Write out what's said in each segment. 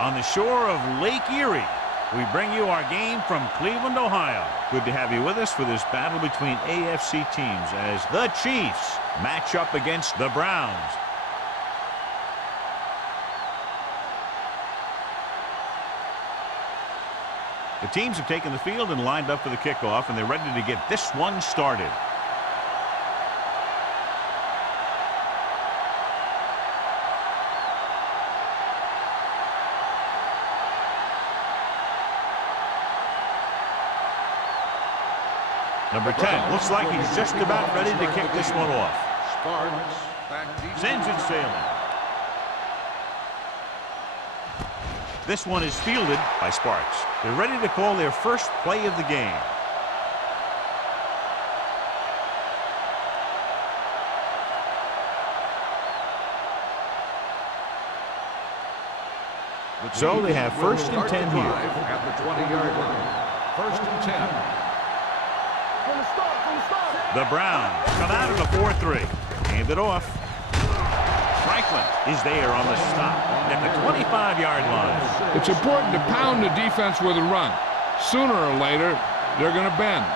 On the shore of Lake Erie, we bring you our game from Cleveland, Ohio. Good to have you with us for this battle between AFC teams as the Chiefs match up against the Browns. The teams have taken the field and lined up for the kickoff, and they're ready to get this one started. Number 10 looks like he's just about ready to kick this one off. Sends it sailing. This one is fielded by Sparks. They're ready to call their first play of the game. So they have first and 10 here. At the 20-yard line. First and 10. The Browns come out in a 4-3. Hand it off. Franklin is there on the stop at the 25-yard line. It's important to pound the defense with a run. Sooner or later, they're going to bend.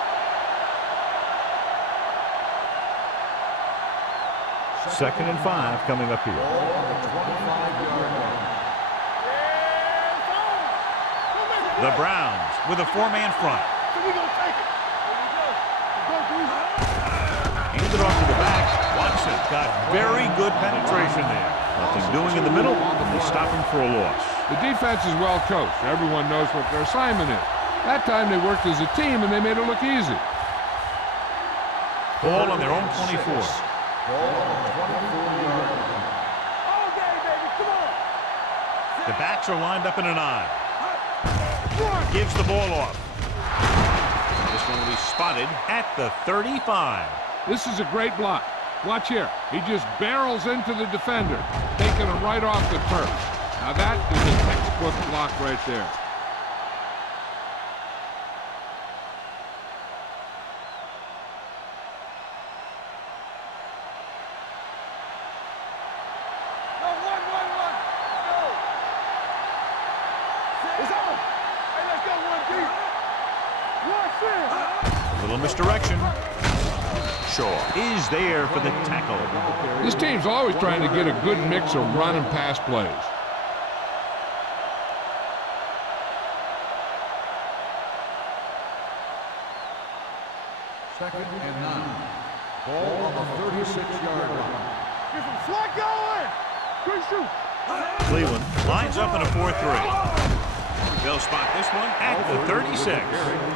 Second and 5 coming up here. The Browns with a 4-man front. Hands it off to the back. Watson got very good penetration there. Nothing doing in the middle. They stop him for a loss. The defense is well coached. Everyone knows what their assignment is. That time they worked as a team and they made it look easy. Ball on their own 24. The backs are lined up in an I. Gives the ball off. This one will be spotted at the 35. This is a great block. Watch here. He just barrels into the defender, taking him right off the turf. Now that is a textbook block right there. A little misdirection. Shaw is there for the tackle. This team's always trying to get a good mix of run and pass plays. Second and 9. Ball on the 36-yard line. Get some slack going. Good shoot. Cleveland lines up in a 4-3. They'll spot this one at the 36.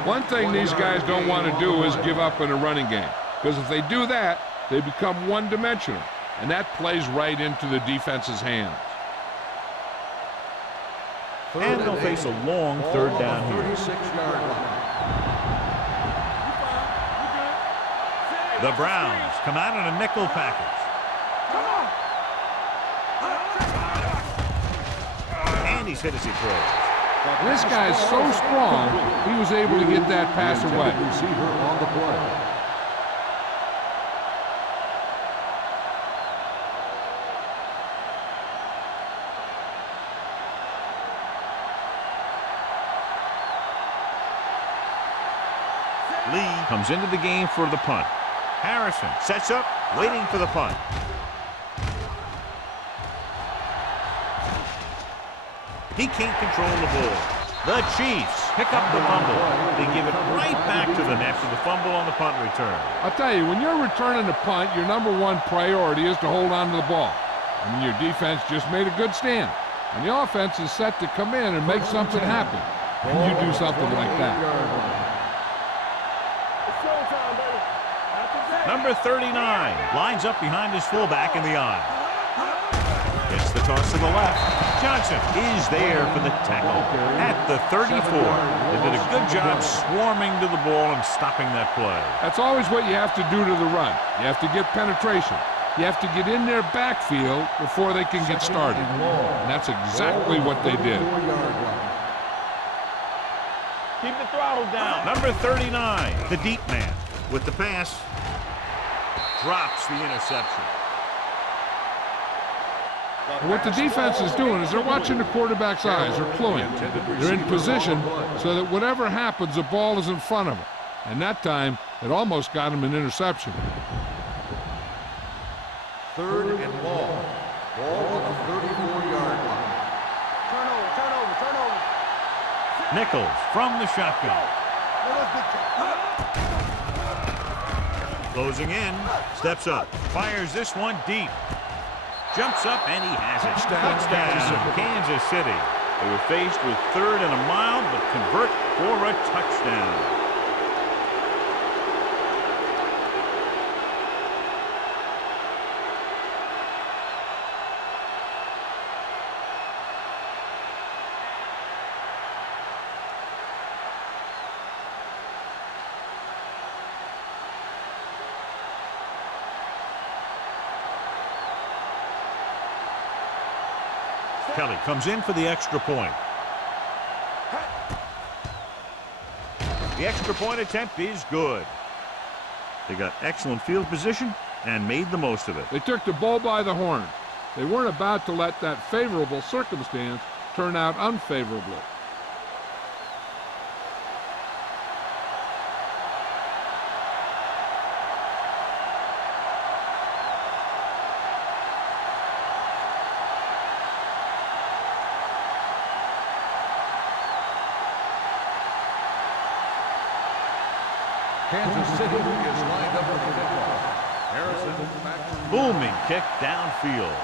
One thing these guys don't want to do is give up in a running game, because if they do that, they become one-dimensional, and that plays right into the defense's hands. And they'll face a long third down here. 36-yard line. The Browns come out in a nickel package. And he's hit as he throws. This guy's so strong, he was able to get that pass away. Receiver on the play. Lee comes into the game for the punt. Harrison sets up, waiting for the punt. He can't control the ball. The Chiefs pick up the fumble. They give it right back to them after the fumble on the punt return. I'll tell you, when you're returning a punt, your number one priority is to hold on to the ball. And your defense just made a good stand. And the offense is set to come in and make something happen. And you do something like that. Number 39 lines up behind his fullback in the I. Gets the toss to the left. Johnson is there for the tackle at the 34. They did a good job swarming to the ball and stopping that play. That's always what you have to do to the run. You have to get penetration. You have to get in their backfield before they can get started. And that's exactly what they did. Keep the throttle down. Number 39, the deep man with the pass. Drops the interception. And what the defense is doing is they're watching the quarterback's eyes. They're cluing. They're in position so that whatever happens, the ball is in front of them. And that time, it almost got him an interception. 3rd and long. Ball on the 34-yard line. Turnover. Nichols from the shotgun. Closing in, steps up, fires this one deep. Jumps up and he has it. Touchdown, Kansas City. They were faced with 3rd and a mile, but convert for a touchdown. Kelly comes in for the extra point. The extra point attempt is good. They got excellent field position and made the most of it. They took the bull by the horn. They weren't about to let that favorable circumstance turn out unfavorably. Kansas City is lined up with the kickoff. Harrison back to Booming kick downfield.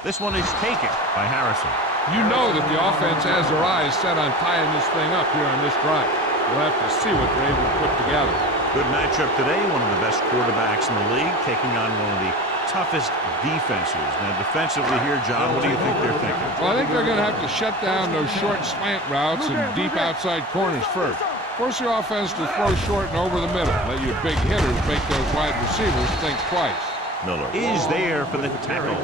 This one is taken by Harrison. You know that the offense has their eyes set on tying this thing up here on this drive. We'll have to see what they're able to put together. Good matchup today. One of the best quarterbacks in the league taking on one of the toughest defenses. Now defensively here, John, what do you think they're thinking? Well, I think they're going to have to shut down those short slant routes and deep outside corners first. Force the offense to throw short and over the middle. Let your big hitters make those wide receivers think twice. Miller is there for the tackle.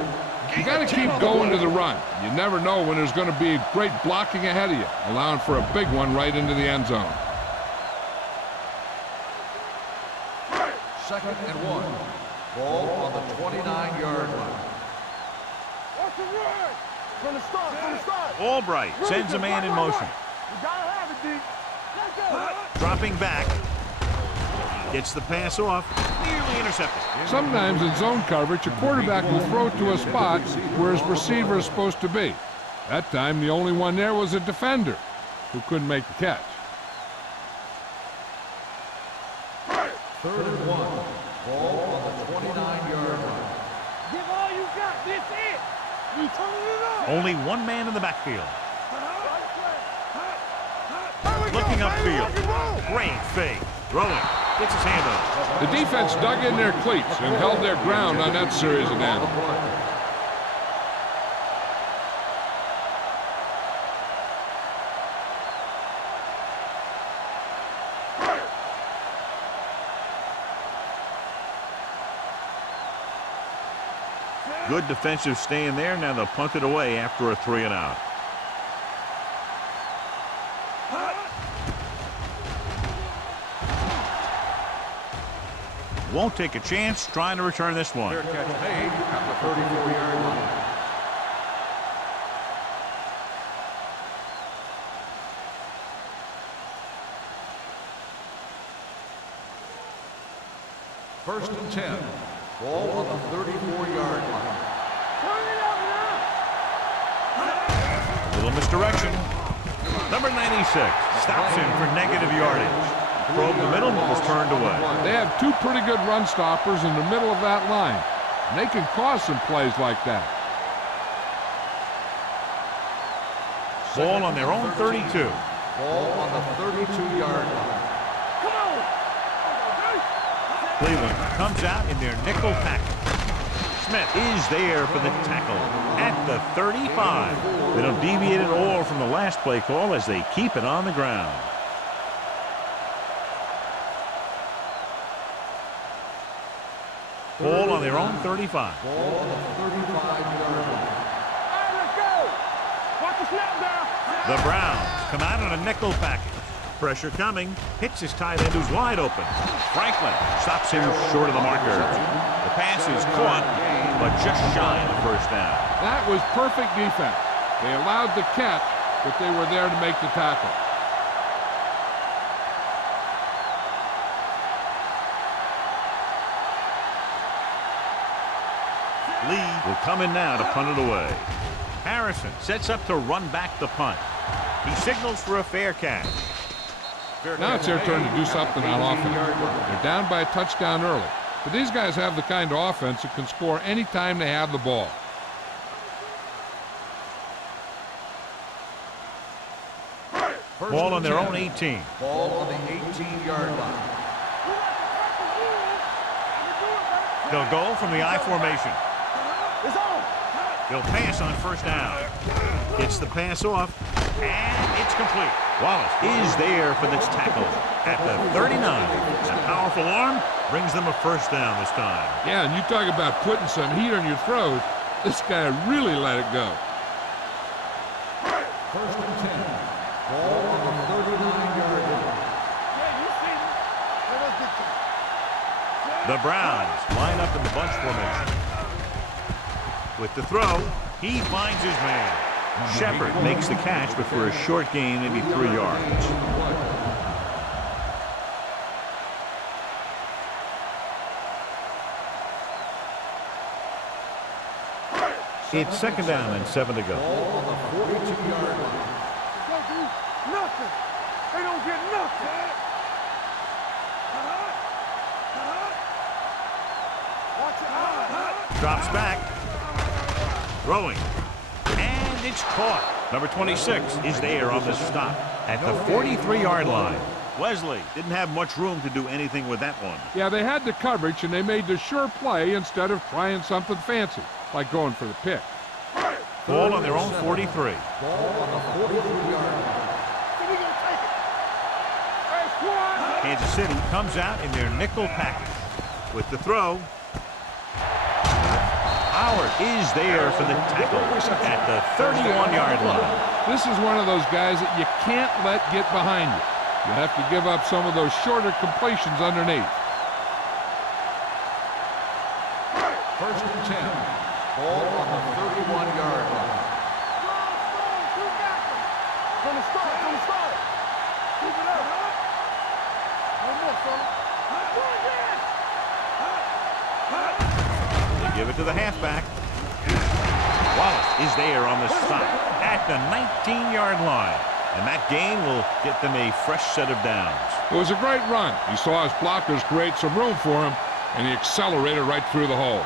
You got to keep going to the run. You never know when there's going to be great blocking ahead of you, allowing for a big one right into the end zone. 2nd and 1. Ball on the 29-yard line. Watch the run. From the start. Albright sends a man in motion. You gotta have it, D. Let's go. Dropping back. Gets the pass off. Nearly intercepted. Sometimes in zone coverage, a quarterback will throw to a spot where his receiver is supposed to be. That time, the only one there was a defender who couldn't make the catch. 3rd and 1. Ball on the 29-yard line. Give all you got. This it. You turning it up. Only one man in the backfield. Here we go, Looking baby, upfield. rock and roll. Great fake. Throwing. Gets his hand up. The defense dug in their cleats and held their ground on that series of downs. Good defensive stand there. Now they'll punt it away after a 3 and out. Won't take a chance trying to return this one. Fair catch made at the 34-yard line. First and 10. Ball on the 34-yard line. Turn it up now. Little misdirection. Number 96 stops him for negative yardage. Probe the middle, but was turned away. They have two pretty good run stoppers in the middle of that line, and they can cause some plays like that. Ball on their own 32. Ball on the 32-yard line. Come on. Cleveland comes out in their nickel package. Smith is there for the tackle at the 35. They don't deviate at all from the last play call as they keep it on the ground. Ball on their own 35. Ball on the 35-yard line. All right, let's go. Watch the snap down. The Browns come out on a nickel package. Pressure coming. Hits his tight end who's wide open. Franklin stops him short of the marker. The pass is caught but just shy of the first down. That was perfect defense. They allowed the catch, but they were there to make the tackle. Lee will come in now to punt it away. Harrison sets up to run back the punt. He signals for a fair catch. Now it's their turn to do something on offense. They're down by a touchdown early. But these guys have the kind of offense that can score anytime they have the ball. Ball on their own 18. Ball on the 18-yard line. They'll go from the I formation. They'll pass on first down. Gets the pass off, and it's complete. Wallace is there for this tackle at the 39. That powerful arm brings them a first down this time. Yeah, and you talk about putting some heat on your throws. This guy really let it go. First and 10. Ball on the 39-yard line. The Browns line up in the bunch formation. With the throw, he finds his man. Shepard makes the catch, but for a short gain, maybe 3 yards. It's second down and 7 to go. Ball on the 42-yard line. Don't do nothing. They don't get nothing. Watch it. Drops back. Throwing. And it's caught. Number 26 is there on the stop at the 43-yard line. Wesley didn't have much room to do anything with that one. Yeah, they had the coverage, and they made the sure play instead of trying something fancy, like going for the pick. Ball on their own 43. Ball on the 43-yard line. Kansas City comes out in their nickel package. With the throw, Howard is there for the tackle at the 31-yard line. This is one of those guys that you can't let get behind you. You have to give up some of those shorter completions underneath. First and 10. Ball on the 31-yard line. From the start. Keep it up. One more, fella. They give it to the halfback. Wallace is there on the stop at the 19-yard line. And that gain will get them a fresh set of downs. It was a great run. He saw his blockers create some room for him, and he accelerated right through the hole.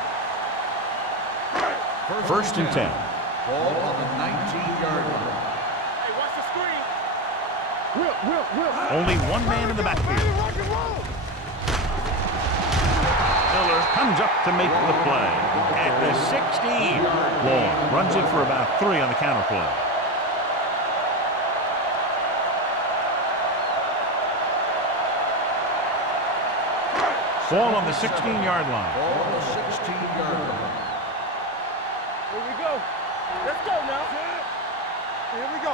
First and 10. Ball on the 19-yard line. Hey, watch the screen. Whip. Only one man in the backfield. Rock and roll. Miller comes up to make the play at the 16. Long runs it for about 3 on the counter play. Ball on the 16-yard line. Ball on the 16-yard line. Here we go. Let's go now. Here we go.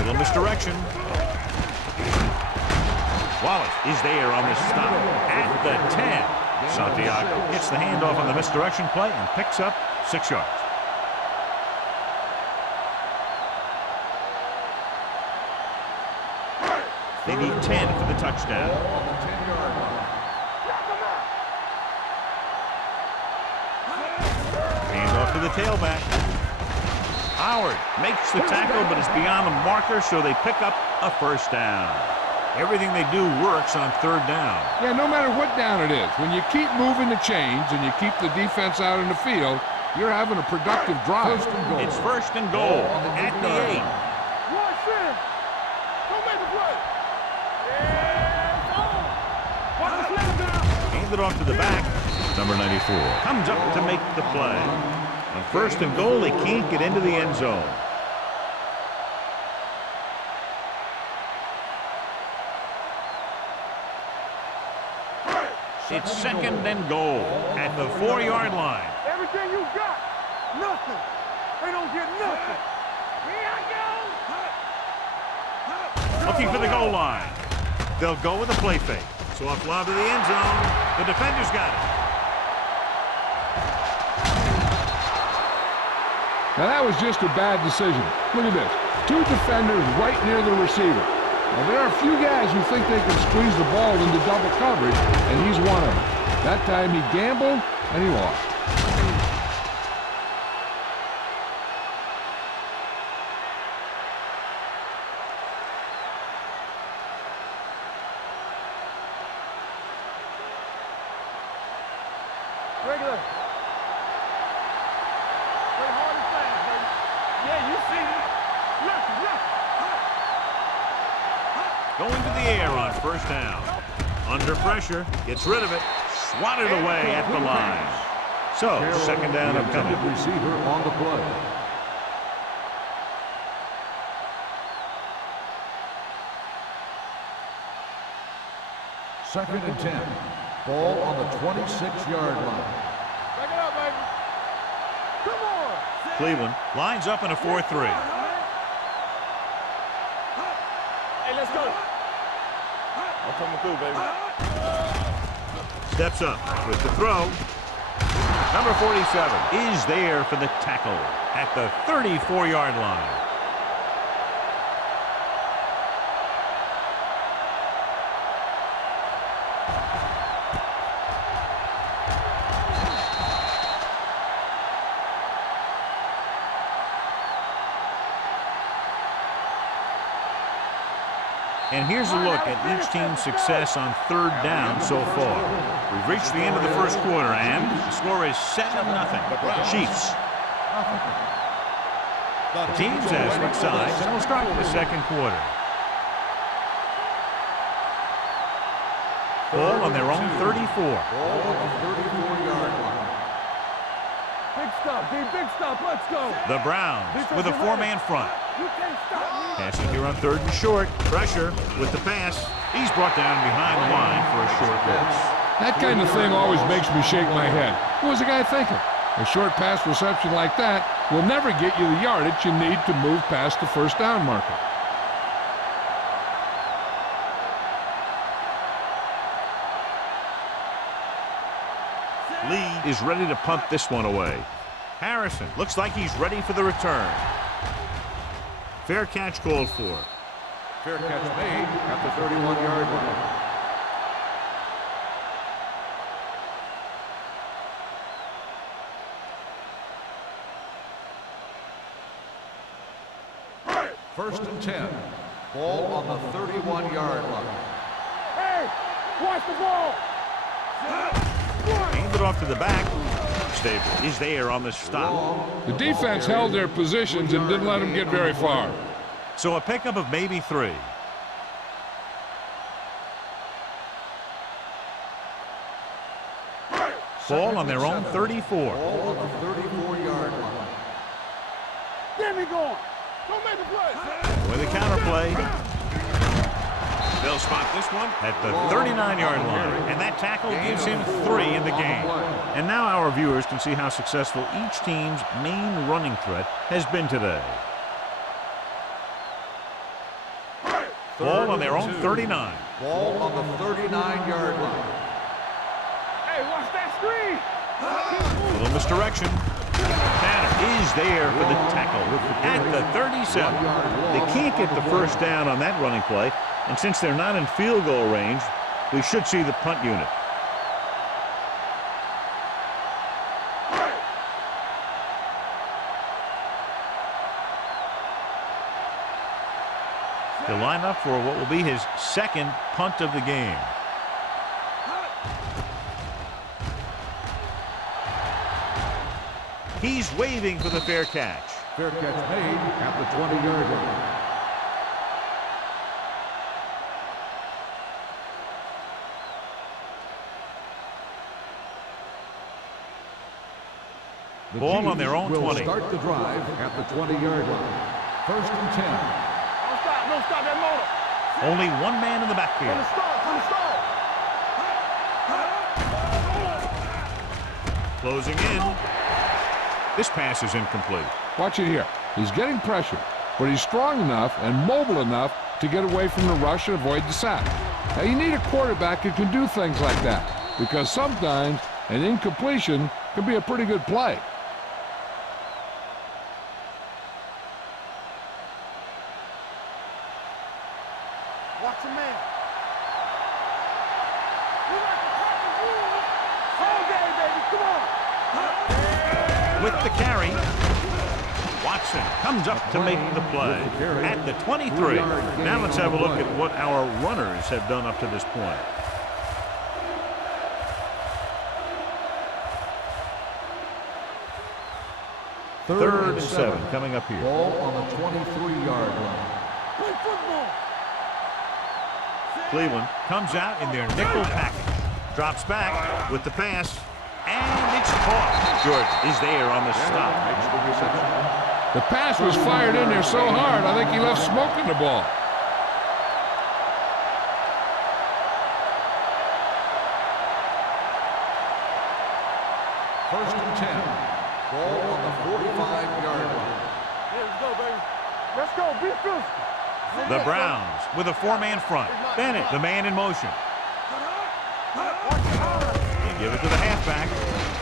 Little misdirection. Wallace is there on the stop at the 10. Santiago gets the handoff on the misdirection play and picks up 6 yards. They need 10 for the touchdown. Ball on the 10-yard line. Handoff to the tailback. Howard makes the tackle, but it's beyond the marker, so they pick up a first down. Everything they do works on third down. Yeah, no matter what down it is, when you keep moving the chains and you keep the defense out in the field, you're having a productive drive. It's first and goal at the 8. Watch it. Don't make the play. Watch the snap now. Hand it off to the back. Number 94 comes up to make the play. On first and goal, they can't get into the end zone. It's second and goal at the 4-yard line. Everything you got. Nothing. They don't get nothing. Looking for the goal line. They'll go with a play fake. Soft lob to the end zone. The defender's got it. Now that was just a bad decision. Look at this. 2 defenders right near the receiver. Now there are a few guys who think they can squeeze the ball into double coverage, and he's one of them. That time he gambled, and he lost. Regular. Play hard and fast, baby. Yeah, you see it. Look, look. Going to the air on first down. Under pressure, gets rid of it, swatted away at the line. So, second down upcoming. Receiver on the play. Second and 10. Ball on the 26-yard line. Back it up, baby. Come on. Cleveland lines up in a 4-3. Hey, let's go. I'm coming through, baby. Steps up with the throw. Number 47 is there for the tackle at the 34-yard line. And here's a look at each team's success on third down so far. We've reached the end of the first quarter, and the score is 7-0. Chiefs. The teams have switched sides, and we'll start with the second quarter. Ball on their own 34. Ball on the 34-yard line. Big stop, D. Big stop. Let's go. The Browns with a 4-man front. You can't stop me. Passing here on third and short. Pressure with the pass. He's brought down behind the line for a short loss. That kind of thing always makes me shake my head. What was the guy thinking? A short pass reception like that will never get you the yardage you need to move past the first down marker. Lee is ready to punt this one away. Harrison looks like he's ready for the return. Fair catch called for. Fair catch made at the 31-yard line. First and 10. Ball on the 31-yard line. Hey, watch the ball. Hand it off to the back. Stable is there on the stop. The defense held their positions and didn't let them get very far. So a pickup of maybe 3. Ball on their own 34. Ball on the 34-yard line. Get me going. Don't make a play. With a counter play. They'll spot this one at the 39-yard line. And that tackle gives him 3 in the game. And now our viewers can see how successful each team's main running threat has been today. Ball on their own 39. Ball on the 39-yard line. Hey, watch that screen. A little misdirection. Tanner is there for the tackle at the 37. They can't get the first down on that running play, and since they're not in field goal range, we should see the punt unit. To line up for what will be his second punt of the game. He's waving for the fair catch. Fair catch made at the 20-yard line. The Ball on Chiefs their own will 20. Start the drive at the 20-yard line. First and 10. Don't stop that motor. Only one man in the backfield. From the start. Closing in. This pass is incomplete. Watch it here. He's getting pressure, but he's strong enough and mobile enough to get away from the rush and avoid the sack. Now, you need a quarterback who can do things like that, because sometimes an incompletion can be a pretty good play. with the carry. Watson comes up to make the play at the 23. Now let's have a look at what our runners have done up to this point. Third and 7 coming up here. Ball on the 23-yard line. Play football. Cleveland comes out in their nickel package. Drops back with the pass. And it's caught. Jordan is there on the stop. Makes the reception. The pass was fired in there so hard, I think he left smoke in the ball. First and 10. Ball on the 45-yard line. Yeah, let's go, baby. Let's go. Be physical. The Browns with a four-man front. Bennett, the man in motion. They give it to the halfback.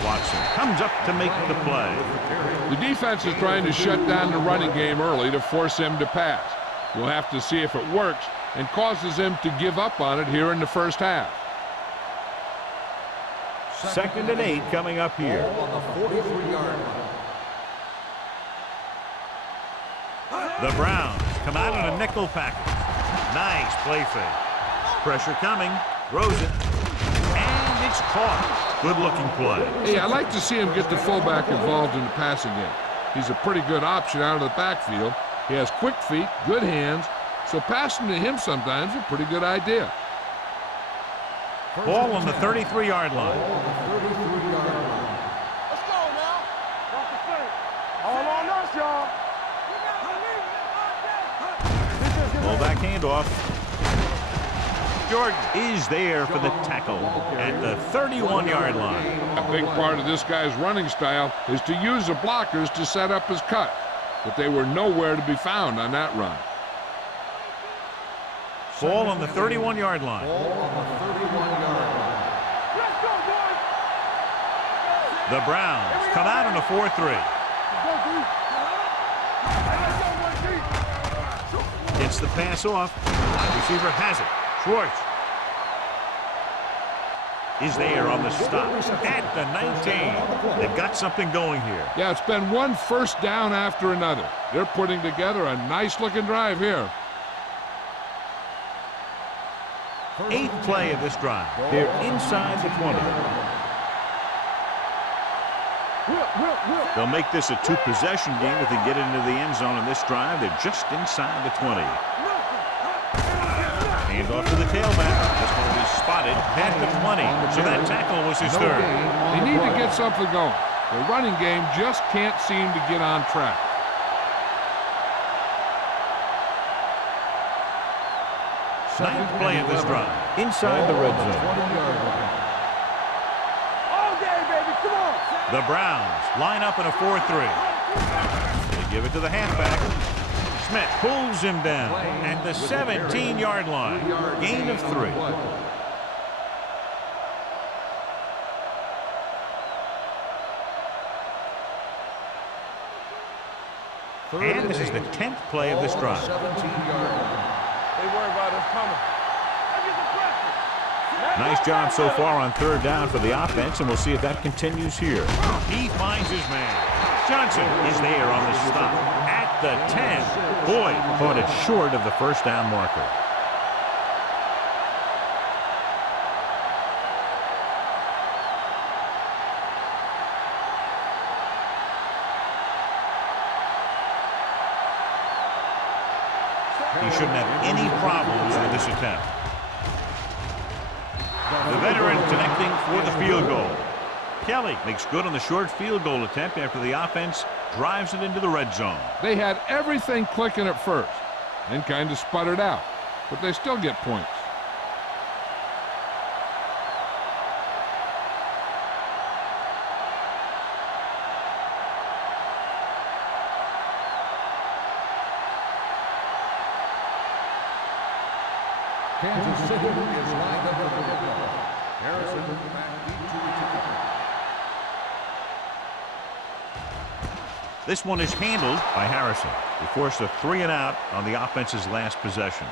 Watson comes up to make the play. The defense is trying to shut down the running game early to force him to pass. We'll have to see if it works and causes him to give up on it here in the first half. Second and 8 coming up here. Ball on the 43-yard line. The Browns come out in a nickel package. Nice play fake. Pressure coming. Throws it. And it's caught. Good-looking play. Hey, I like to see him get the fullback involved in the passing game. He's a pretty good option out of the backfield. He has quick feet, good hands, so passing to him sometimes is a pretty good idea. Ball on the 33-yard line. Let's go now. Off the field. All on us, y'all. Fullback handoff. Jordan is there for the tackle at the 31-yard line. A big part of this guy's running style is to use the blockers to set up his cut, but they were nowhere to be found on that run. Ball on the 31-yard line. Ball on the 31-yard line. Let's go, boys. The Browns come out on a 4-3. Let's go, D. Let's go, 1D. Gets the pass off. Wide receiver has it. Schwartz is there on the stop at the 19. They've got something going here. Yeah, it's been one first down after another. They're putting together a nice-looking drive here. 8th play of this drive. They're inside the 20. They'll make this a two-possession game if they get it into the end zone in this drive. They're just inside the 20. Hand off to the tailback. This one will be spotted at the 20. So that tackle was his third. They need to get something going. The running game just can't seem to get on track. Ninth play of this drive. Inside the red zone. All day, baby. Come on. The Browns line up in a 4-3. They give it to the halfback. Smith pulls him down at the 17-yard line. Gain of 3. And this is the 10th play of this drive. They worry about us coming. Nice job so far on third down for the offense, and we'll see if that continues here. He finds his man. Johnson is there on the stop at the 10. Boyd caught it short of the first down marker. He shouldn't have any problems with this attempt. The veteran connecting for the field goal. Kelly makes good on the short field goal attempt after the offense drives it into the red zone. They had everything clicking at first, then kind of sputtered out, but they still get points. Kansas City is lined up for the kickoff. Harrison back deep to return. This one is handled by Harrison. He forced a 3-and-out on the offense's last possession.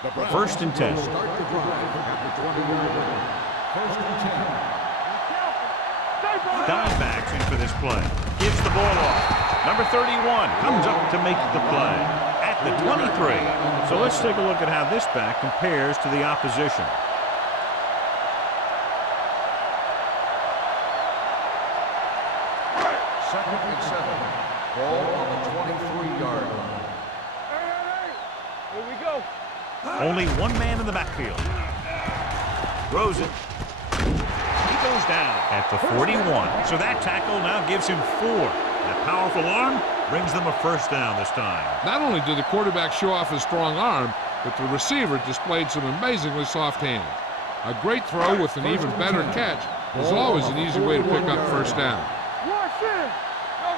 The Browns First and 10. will start the drive at the 20-yard line. First and 10. Dimebacks in for this play. Gives the ball off. Number 31 comes up to make the play at the 23. So let's take a look at how this back compares to the opposition. Second and 7. Ball on the 23-yard line. Here we go. Only one man in the backfield. Throws it. He goes down at the 41. So that tackle now gives him 4. That powerful arm brings them a first down this time. Not only did the quarterback show off his strong arm, but the receiver displayed some amazingly soft hands. A great throw with an even better catch is always an easy way to pick up first down. Rush in. Go,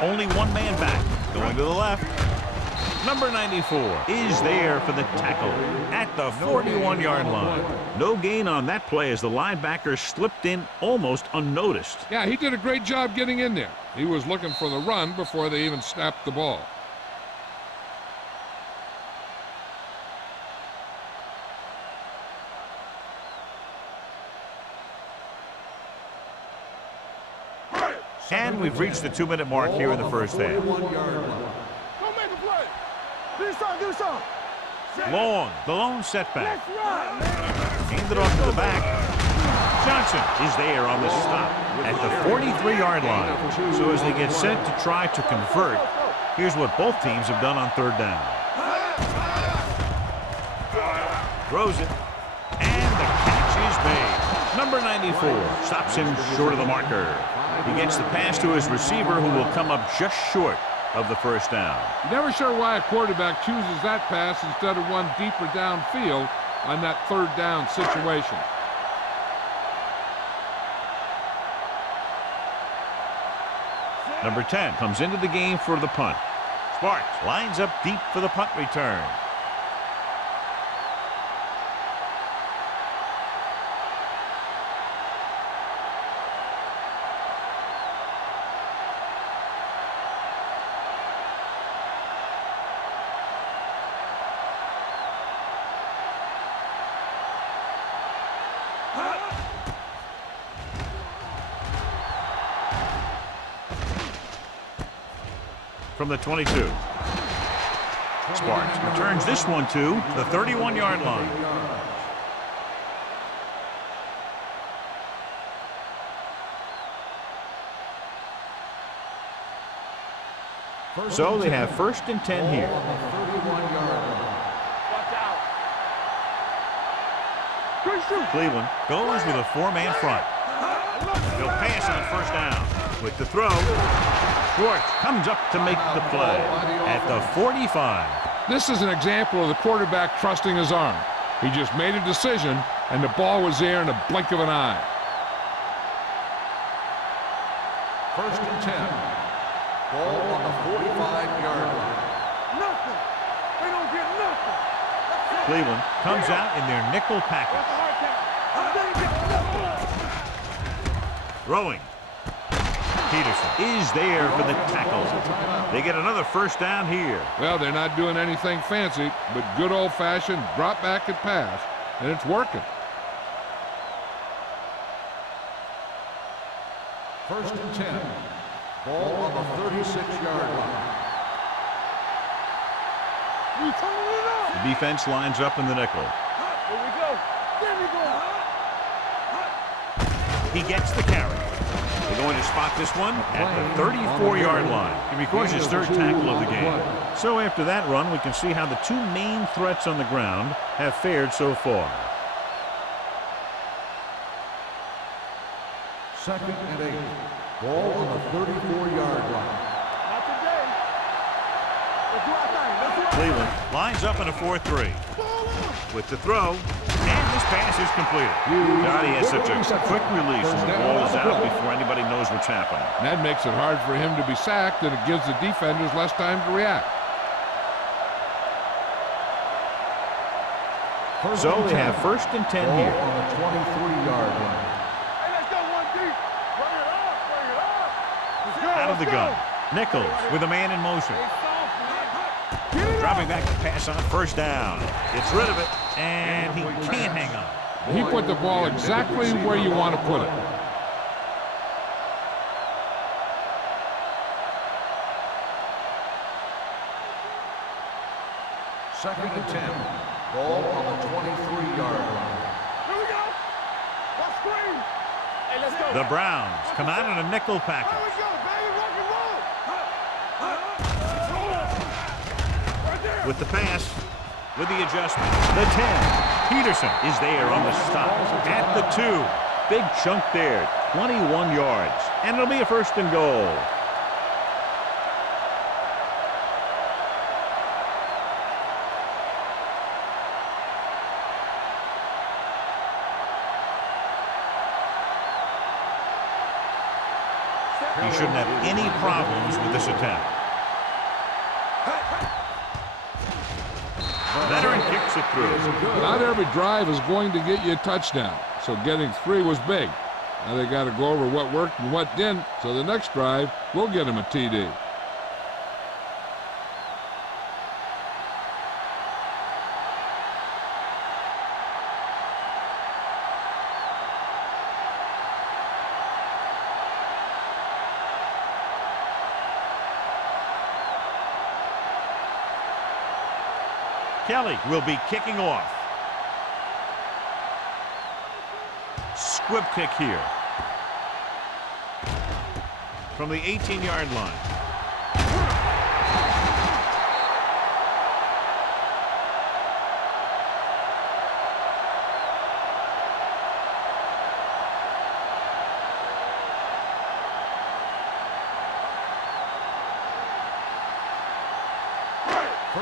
one. Only one man back. Going to the left. Number 94 is there for the tackle at the 41-yard line. No gain on that play as the linebacker slipped in almost unnoticed. Yeah, he did a great job getting in there. He was looking for the run before they even snapped the ball. And we've reached the 2-minute mark here in the first half. 41-yard line. Go make a play. Do something. Long, the lone setback. Let's run, man. Hand it off to the back. Johnson is there on the stop at the 43-yard line. So as they get set to try to convert, here's what both teams have done on third down. Throws it, and the catch is made. Number 94 stops him short of the marker. He gets the pass to his receiver, who will come up just short of the first down. Never sure why a quarterback chooses that pass instead of one deeper downfield on that third down situation. Number 10 comes into the game for the punt. Sparks lines up deep for the punt return. From the 22. Sparks returns this one to the 31-yard line. So they have first and 10 here. On the 31-yard line. Watch out. Cleveland goes with a 4-man front. They'll pass on first down. With the throw, Schwartz comes up to make the play at the 45. This is an example of the quarterback trusting his arm. He just made a decision, and the ball was there in a blink of an eye. First and 10. Ball on the 45-yard line. Nothing. They don't get nothing. Cleveland comes out in their nickel package. They get nothing. Throwing. Peterson is there for the tackle. They get another first down here. Well, they're not doing anything fancy, but good old-fashioned drop back and pass, and it's working. First and 10. Ball on the 36-yard line. You turning it up. The defense lines up in the nickel. Here we go. There we go. He gets the carry. They're going to spot this one at the 34-yard line. He records his third tackle of the game. So after that run, we can see how the two main threats on the ground have fared so far. Second and 8. Ball on the 34-yard line. Not today. Let's do our thing. Let's do our Cleveland lines up in a 4-3. With the throw, and this pass is completed. God, he has such a quick release, and the ball is out before anybody knows what's happening. And that makes it hard for him to be sacked, and it gives the defenders less time to react. So they have first and 10 Ball here. on the 23-yard line. Hey, let's go one deep. Bring it up. Bring it up. Let's go. Out of the let's gun. go. Nichols with a man in motion. Stay soft, man. Get it Dropping back to pass on first down. Gets rid of it, and he can't hang on. He put the ball exactly where you want to put it. Second and 10. Ball on the 23-yard line. Here we go. Let's screen. Hey, let's go. The Browns come out in a nickel Here package. we go, baby. Rock and roll. Right there. With the pass, with the adjustment, the 10. Peterson is there on the stop at the 2. Big chunk there, 21 yards, and it'll be a first and goal. He shouldn't have any problems with this attempt. Veteran kicks it through. Not every drive is going to get you a touchdown, so getting 3 was big. Now they got to go over what worked and what didn't, so the next drive will get him a TD. Kelly will be kicking off. Squib kick here. From the 18-yard line.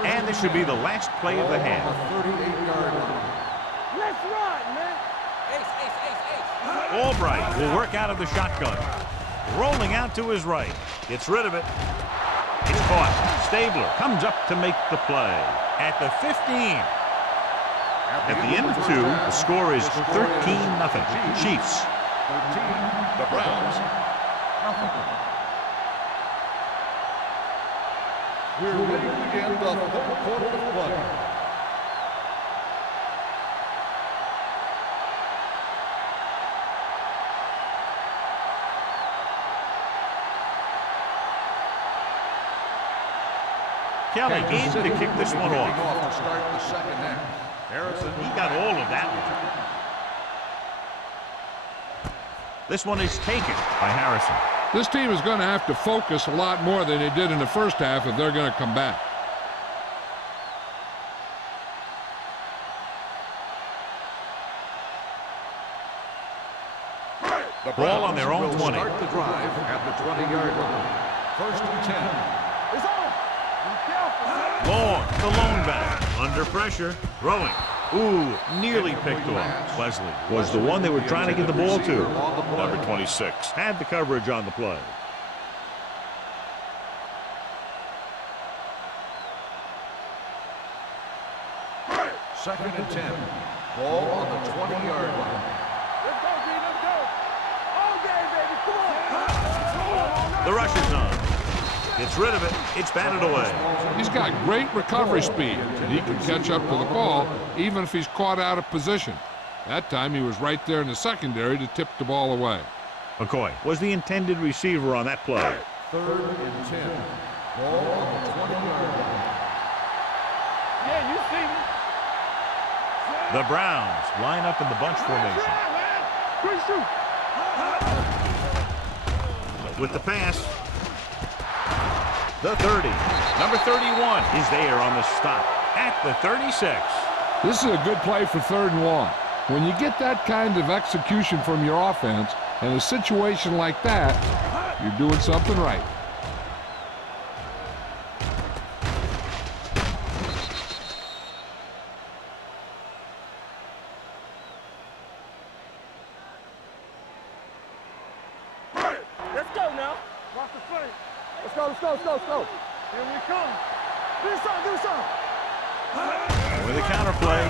And this should be the last play of the half. 38-yard line. Let's run, man. Albright will work out of the shotgun. Rolling out to his right. Gets rid of it. It's caught. Stabler comes up to make the play. At the 15. At the end of 2, the score is 13-0. Chiefs. 13. The Browns. Nothing. We're ready to begin the third quarter of play. Kelly in to kick this one off. To start the second half. Harrison, he got all of that one. This one is taken by Harrison. This team is going to have to focus a lot more than they did in the first half if they're going to come back. The Ball on their own will 20. Start the drive at the 20-yard line. First and 10. It's on. Be careful. Long, the lone back. Under pressure. Throwing. Ooh, nearly picked off. Wesley was the one they were trying to get the ball to. Number 26 had the coverage on the play. Second and 10. Ball on the 20-yard line. Let's go, D. Let's go. All day, baby. Come on. The rush is on. Gets rid of it. It's batted away. He's got great recovery speed, and he can catch up to the ball even if he's caught out of position. That time he was right there in the secondary to tip the ball away. McCoy was the intended receiver on that play. Third and 10. Ball on the 20-yard line. Yeah, you see me. The Browns line up in the bunch formation. Quick shoot. With the pass. The 30. Number 31 is there on the stop at the 36. This is a good play for 3rd and 1. When you get that kind of execution from your offense in a situation like that, you're doing something right. Let's go now. Watch the play. Let's go, let's go, let's go, let's go. Here we come. Do something, do something. With a counter play.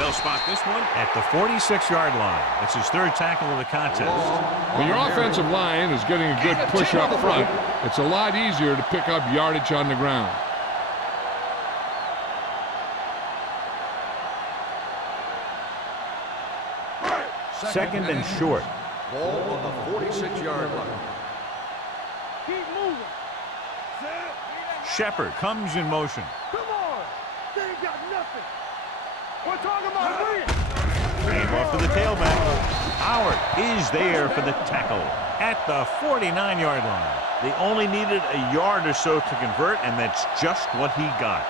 They'll spot this one at the 46-yard line. That's his third tackle of the contest. When your offensive line is getting a good push up front, it's a lot easier to pick up yardage on the ground. Second and short. Ball on the 46-yard line. Keep moving. Shepard comes in motion. Come on. They ain't got nothing. We're talking about bring it. Game off to the tailback. Howard is there for the tackle at the 49-yard line. They only needed a yard or so to convert, and that's just what he got.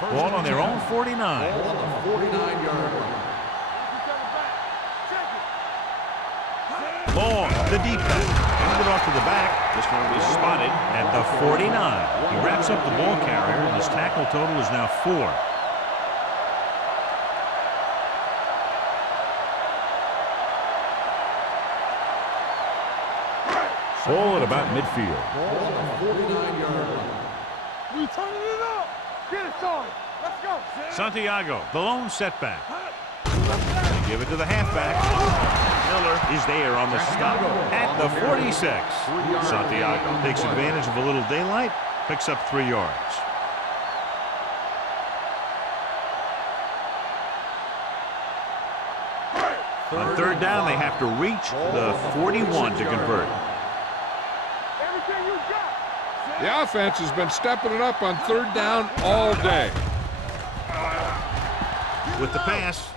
Ball on their own 49. Ball on the 49-yard line. Long, the deep pass. Handed off to the back. This one was spotted at the 49. He wraps up the ball carrier, and his tackle total is now 4. Ball at about midfield. Ball on the 49-yard line. We turning it up. Get it started. Let's go. Santiago, the lone setback. They give it to the halfback. Miller is there on the stop at the 46. Santiago takes advantage of a little daylight, picks up 3 yards. On third down, they have to reach the 41 to convert. Everything you got. The offense has been stepping it up on third down all day. With the pass,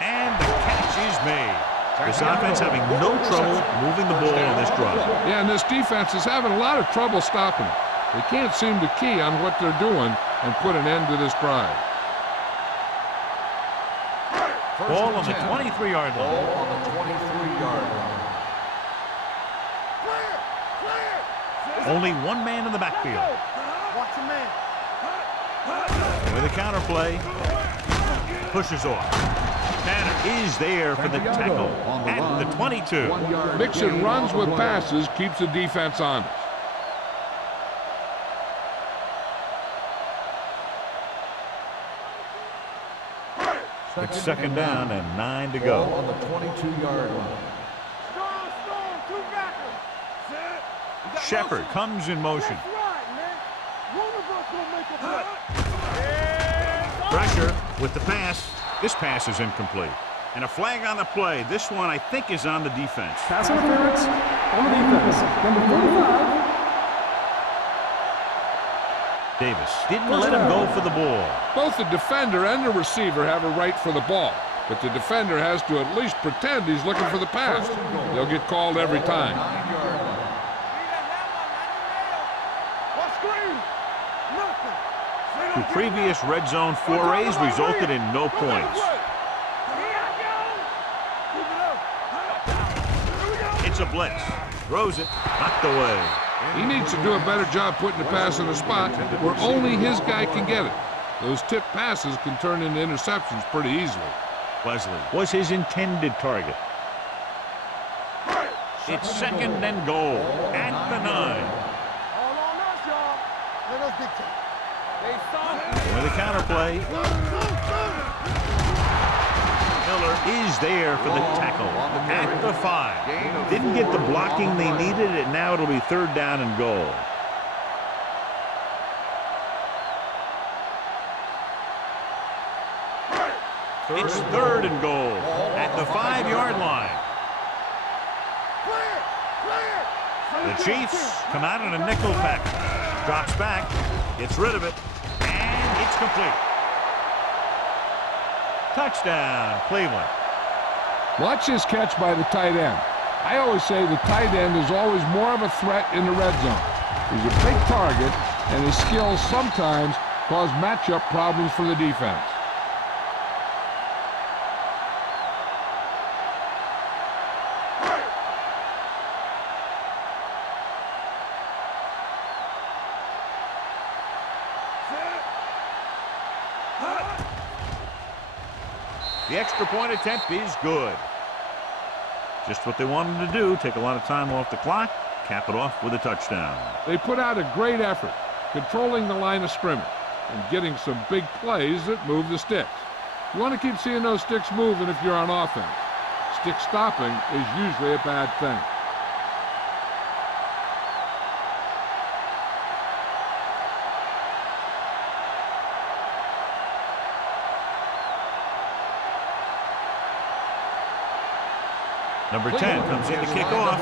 and the catch is made. This offense having no trouble moving the ball on this drive. Yeah, and this defense is having a lot of trouble stopping it. They can't seem to key on what they're doing and put an end to this drive. Ball on the 23-yard line. Ball on the 23-yard line. Clear. Only one man in the backfield. Watch your man. With a counter play, pushes off. Tanner is there for the tackle at the 22. Mixing runs with passes keeps the defense honest. It's second down and 9 to Ball go. on the 22-yard line. Strong, two backers. Shepard comes in motion. That's right, man. One of us will make a play. Pressure with the pass. This pass is incomplete. And a flag on the play. This one, I think, is on the defense. Pass interference on the defense. Number 45. Davis didn't let him go for the ball. Both the defender and the receiver have a right for the ball, but the defender has to at least pretend he's looking for the pass. They'll get called every time. 9-yard line. What screen? Nothing. Two previous red zone forays resulted in no points. It's a blitz. Throws it. Knocked away. He needs to do a better job putting the pass in a spot where only his guy can get it. Those tip passes can turn into interceptions pretty easily. Wesley was his intended target. It's second and goal at the 9. All on us, y'all. Let us dictate. They saw. With a counter play. Miller is there for the tackle at the 5. Didn't get the blocking they needed, and now it'll be third down and goal. It's third and goal at the 5-yard line. The Chiefs come out in a nickel package. Drops back, gets rid of it, and it's complete. Touchdown, Cleveland. Watch this catch by the tight end. I always say the tight end is always more of a threat in the red zone. He's a big target, and his skills sometimes cause matchup problems for the defense. The extra point attempt is good. Just what they wanted to do, take a lot of time off the clock, cap it off with a touchdown. They put out a great effort. controlling the line of scrimmage, and getting some big plays that move the sticks. You want to keep seeing those sticks moving if you're on offense. Stick stopping is usually a bad thing. Number 10 comes in to kick off.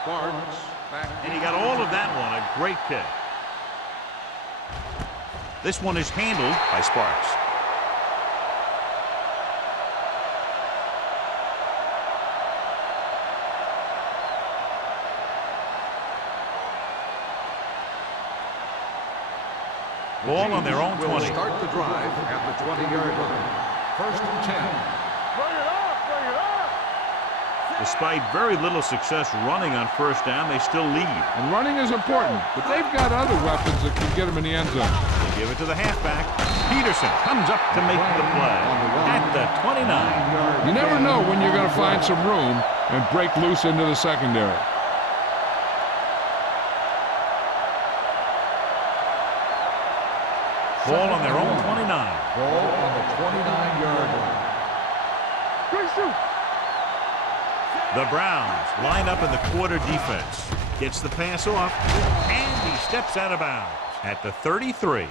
Sparks back. And he got all of that one. A great kick. This one is handled by Sparks. Ball on their own 20. Will start the drive at the 20-yard line. First and 10. Bring it up, bring it up. Despite very little success running on first down, they still lead. And running is important, but they've got other weapons that can get them in the end zone. They give it to the halfback. Peterson comes up to make the play at the 29. You never know when you're going to find some room and break loose into the secondary. Ball on their own 29. Ball on the 29-yard line. Quick shoot. The Browns line up in the quarter defense. Gets the pass off, and he steps out of bounds at the 33.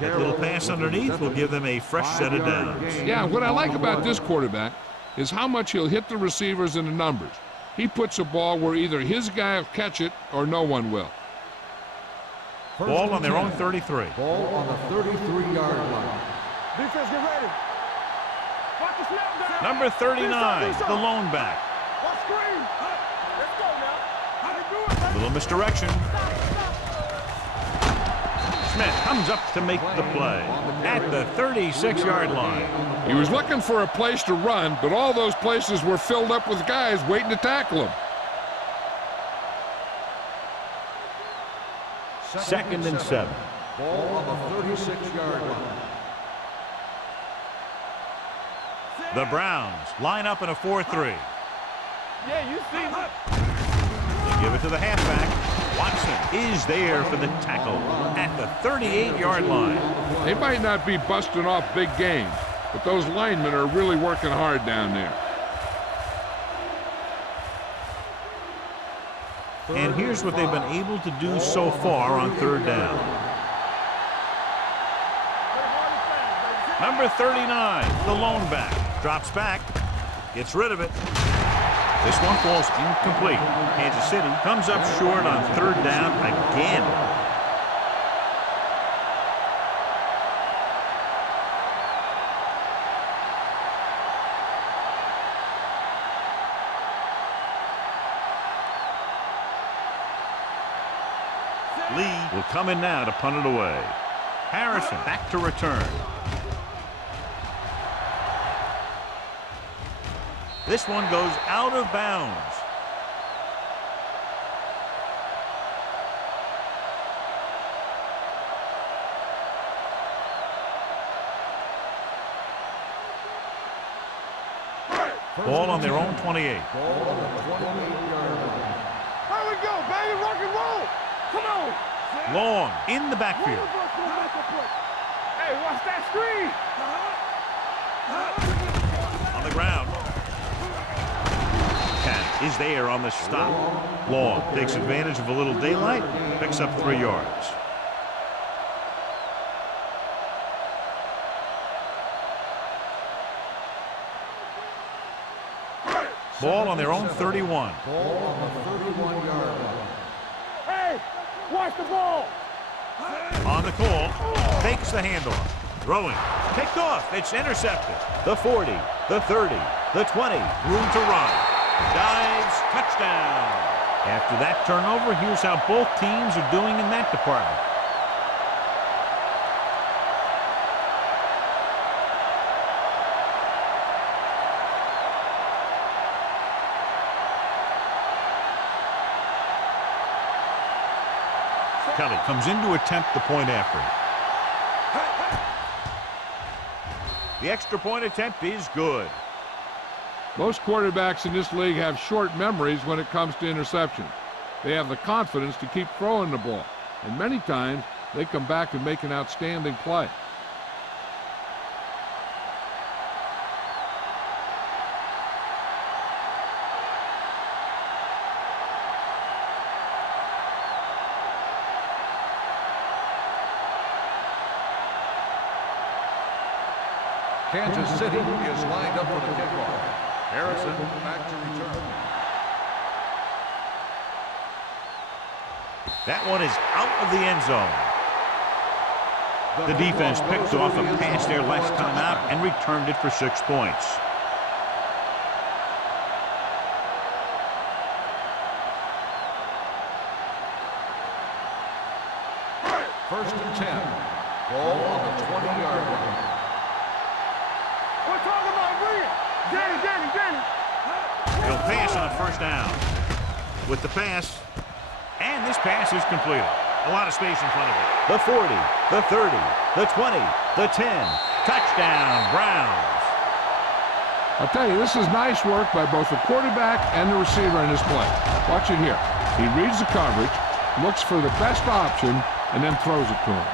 That little pass underneath will give them a fresh set of downs. Yeah, what I like about this quarterback is how much he'll hit the receivers in the numbers. He puts the ball where either his guy will catch it or no one will. Ball on their own 33. Ball on the 33-yard line. Defense, get ready. Watch the snap down. Number 39, the lone back. Watch screen. Let's go now. How to do it, baby. Little misdirection. Smith comes up to make the play at the 36-yard line. He was looking for a place to run, but all those places were filled up with guys waiting to tackle him. Second and 7. Ball on the 36-yard line. The Browns line up in a 4-3. Yeah, you see. They give it to the halfback. Watson is there for the tackle at the 38-yard line. They might not be busting off big games, but those linemen are really working hard down there. And here's what they've been able to do so far on third down. Number 39, the lone back, drops back, gets rid of it. This one falls incomplete. Kansas City comes up short on third down again. Lee will come in now to punt it away. Harrison back to return. This one goes out of bounds. Ball on their own 28. Ball on the 28-yard line. Here we go, baby. Rock and roll. Come on. Long in the backfield. Hey, watch that screen. On the ground. Cat is there on the stop. Long takes advantage of a little daylight, picks up 3 yards. Ball on their own 31. Ball on the 31-yard line. Hey, watch the ball. On the call, takes the handoff. Throwing, picked off, it's intercepted. The 40, the 30, the 20, room to run. Dives, touchdown. After that turnover, here's how both teams are doing in that department. Kelly comes in to attempt the point after. The extra point attempt is good. Most quarterbacks in this league have short memories when it comes to interceptions. They have the confidence to keep throwing the ball. And many times, they come back and make an outstanding play. Kansas City is lined up for the kickoff. Harrison back to return. That one is out of the end zone. The defense picked off a pass there last time out and returned it for 6 points. First and 10. Ball on the 20-yard line. We're talking about William. Danny. He'll pass on first down. With the pass, and this pass is completed. A lot of space in front of it. The 40, the 30, the 20, the 10. Touchdown, Browns. I'll tell you, this is nice work by both the quarterback and the receiver in this play. Watch it here. He reads the coverage, looks for the best option, and then throws it to him.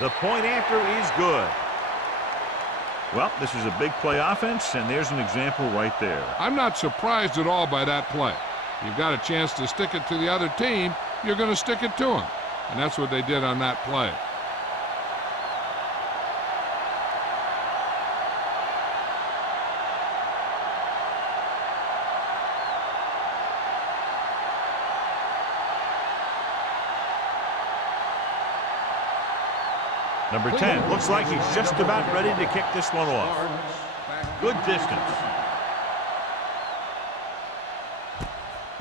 The point after is good. Well, this is a big play offense, and there's an example right there. I'm not surprised at all by that play. You've got a chance to stick it to the other team, you're going to stick it to them. And that's what they did on that play. Number 10 looks like he's just about ready to kick this one off. Good distance.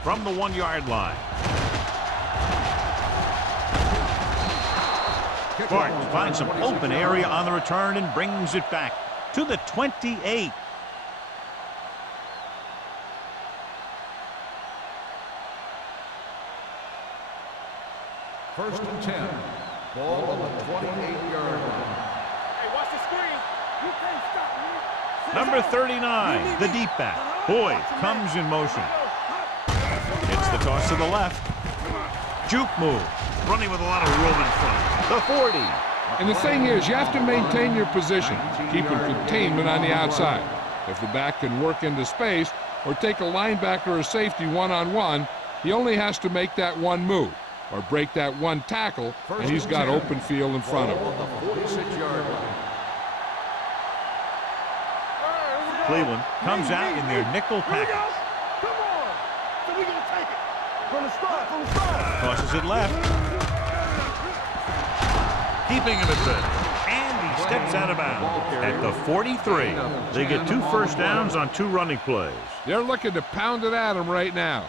From the 1-yard line. Spartans finds some open area on the return and brings it back to the 28. First and 10. Ball on the 28-yard line. Hey, watch the screen. You can't stop me. Number 39, the deep back. Boyd comes in motion. It's the toss to the left. Juke move. Running with a lot of room in front. The 40. And the thing is, you have to maintain your position, keeping containment on the outside. If the back can work into space or take a linebacker or safety one-on-one, he only has to make that one move or break that one tackle, and he's got open field in front of him. On the 46-yard line. Cleveland comes out in their nickel package. Come on. So we're going to take it. From the start. Tosses it left. Keeping him at 30. And he steps out of bounds at the 43. They get 2 first downs on 2 running plays. They're looking to pound it at him right now.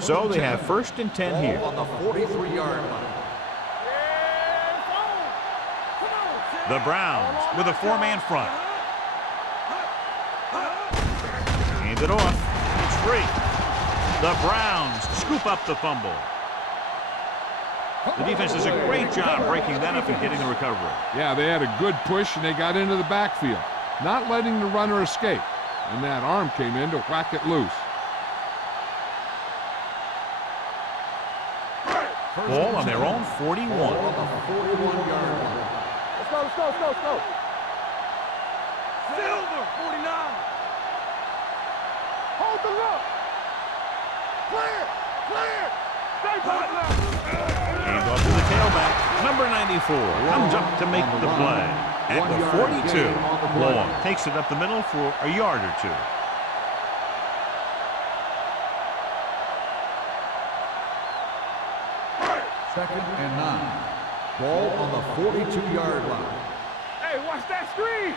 So they have first and 10 here. On the 43-yard line. The Browns with a 4-man front. Hand it off. It's free. The Browns scoop up the fumble. The defense does a great job breaking that up and getting the recovery. Yeah, they had a good push, and they got into the backfield, not letting the runner escape. And that arm came in to whack it loose. Ball on their own 41. On the 41-yard line. Let's go. Silver, 49. Hold the look. Clear. Stay back now. Hand off to the tailback. Number 94 comes up to make the play. At the 42, Long takes it up the middle for a yard or 2. Second and 9. Ball on the 42-yard line. Hey, watch that screen.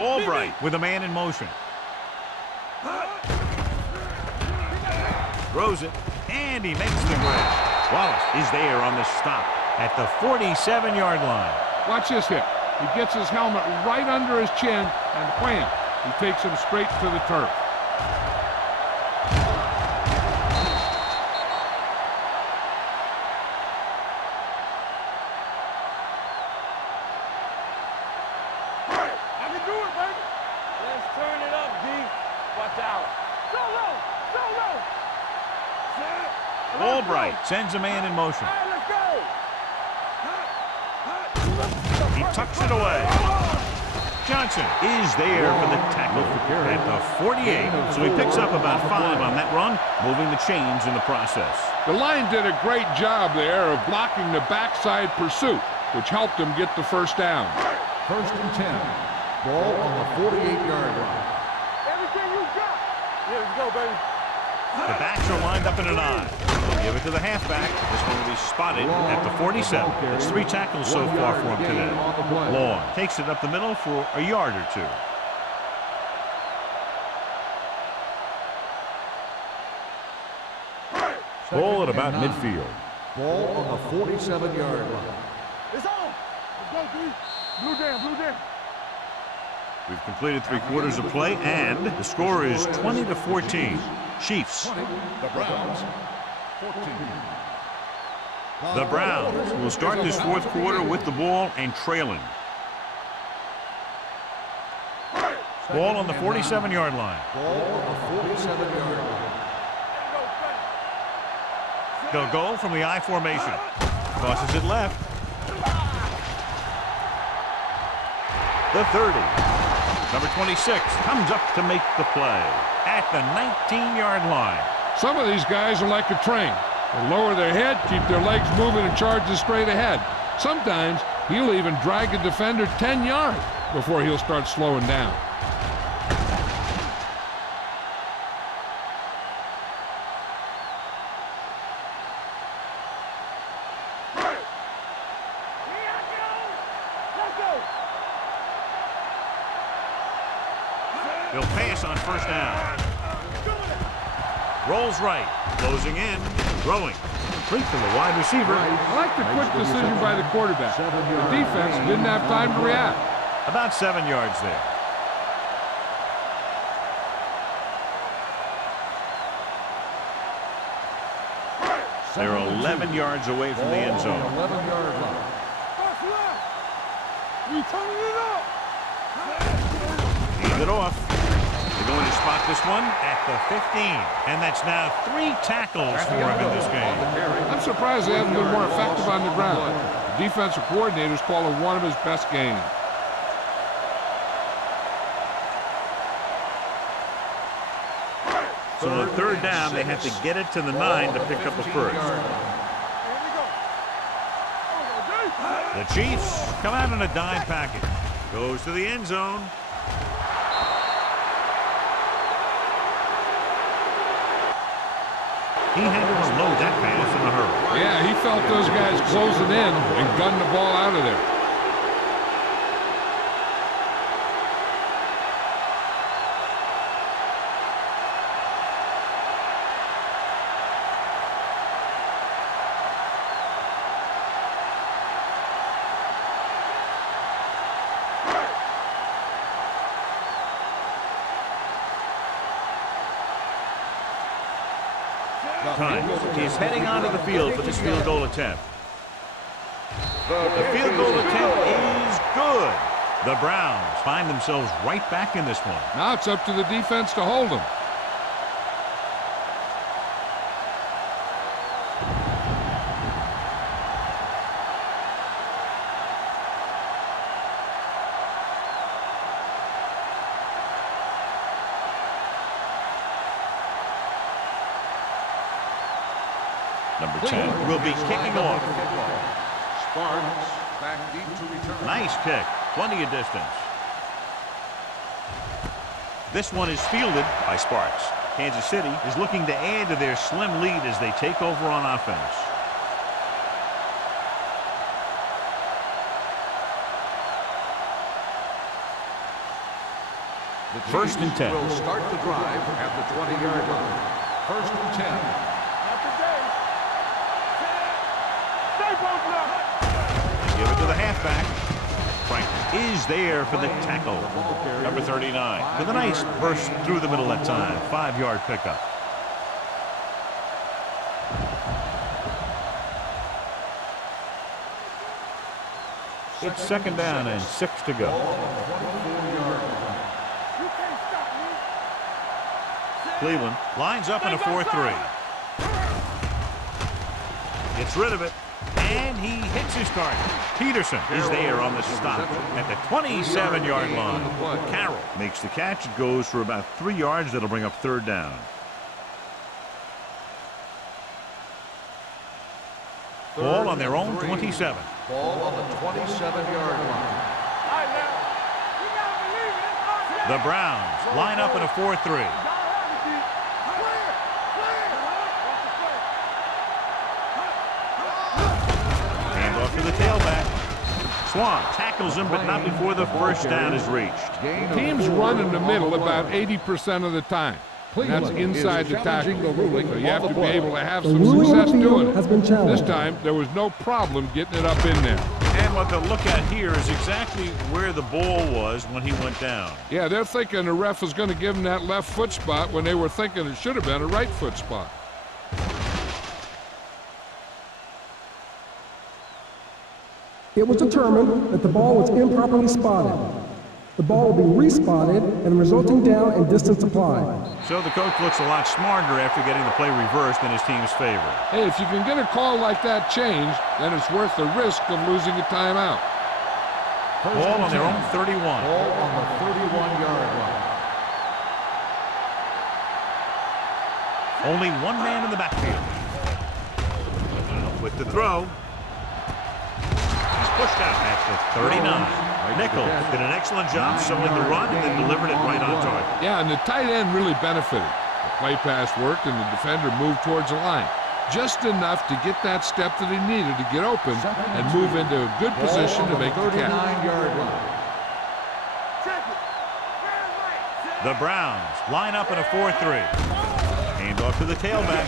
Albright with a man in motion. Throws it, and he makes the grab. Wallace is there on the stop at the 47-yard line. Watch this hit. He gets his helmet right under his chin, and wham, he takes him straight to the turf. I can do it, baby. Let's turn it up, D. Watch out. Go low. Go low. Albright sends a man in motion. All right, let's go. He tucks it away. Johnson is there for the tackle at the 48. So he picks up about 5 on that run, moving the chains in the process. The line did a great job there of blocking the backside pursuit, which helped him get the first down. First and 10. Ball on the 48-yard line. Everything you got. Yeah, let's go, baby. The backs are lined up in an I. They'll give it to the halfback. This one will be spotted at the 47. It's 3 tackles so far for him today. Long takes it up the middle for a yard or 2. Ball at about midfield. Ball on the 47-yard line. It's on. Let's go, D. Blue down. We've completed 3/4 of play, and the score is 20-14. Chiefs. The Browns. 14. The Browns will start this 4th quarter with the ball and trailing. Ball on the 47-yard line. Ball on the 47-yard line. They'll go from the I formation. Tosses it left. The 30. Number 26 comes up to make the play at the 19-yard line. Some of these guys are like a train. They lower their head, keep their legs moving, and charge straight ahead. Sometimes he'll even drag a defender 10 yards before he'll start slowing down. He'll pass on first down. Rolls right, closing in, throwing. Complete to the wide receiver. I like the quick decision by the quarterback. The defense didn't have time to react. About 7 yards there. They're 11 yards away from the end zone. 11-yard line. We turning it up. Hand it off. They're going to spot this one at the 15. And that's now 3 tackles for him in this game. I'm surprised they haven't been more effective on the ground. The defensive coordinator's calling one of his best games. So on 3rd down, they have to get it to the 9 to pick up a first. The Chiefs come out in a dime package. Goes to the end zone. He had to unload that pass in a hurry. Yeah, he felt those guys closing in and gunned the ball out of there. Time is heading onto the field for this field goal attempt. The field goal attempt is good. The Browns find themselves right back in this one. Now it's up to the defense to hold them. Number 10 will be kicking off. Sparks back deep to return. Nice kick. Plenty of distance. This one is fielded by Sparks. Kansas City is looking to add to their slim lead as they take over on offense. The First and 10. Will start the drive at the 20-yard line. First and 10. Not today. Stay both now. Give it to the halfback. Franklin is there for the tackle. Number 39 with a nice burst through the middle that time. 5-yard pickup. It's second down and 6 to go. Cleveland lines up in a 4-3. Gets rid of it, and he hits his target. Peterson is there on the stop at the 27-yard line. Carroll makes the catch. It goes for about 3 yards. That'll bring up third down. Ball on their own 27. Ball on the 27-yard line. The Browns line up in a 4-3. To the tailback. Swan tackles him, but not before the first down is reached. Teams run in the middle about 80% of the time. That's inside the tackle. So you have to be able to have some success doing it. This time, there was no problem getting it up in there. And what they'll look at here is exactly where the ball was when he went down. Yeah, they're thinking the ref is going to give him that left foot spot when they were thinking it should have been a right foot spot. It was determined that the ball was improperly spotted. The ball will be respotted and the resulting down and distance applied. So the coach looks a lot smarter after getting the play reversed in his team's favor. Hey, if you can get a call like that changed, then it's worth the risk of losing a timeout. Ball on their own 31. Ball on the 31-yard line. Only one man in the backfield. With the throw. Pushed out at the 39. Nichols did an excellent job showing the run and then delivered it right on target. Yeah, and the tight end really benefited. The play pass worked and the defender moved towards the line. Just enough to get that step that he needed to get open and move into a good position to make the catch. 39-yard line. The Browns line up in a 4-3. Hand off to the tailback.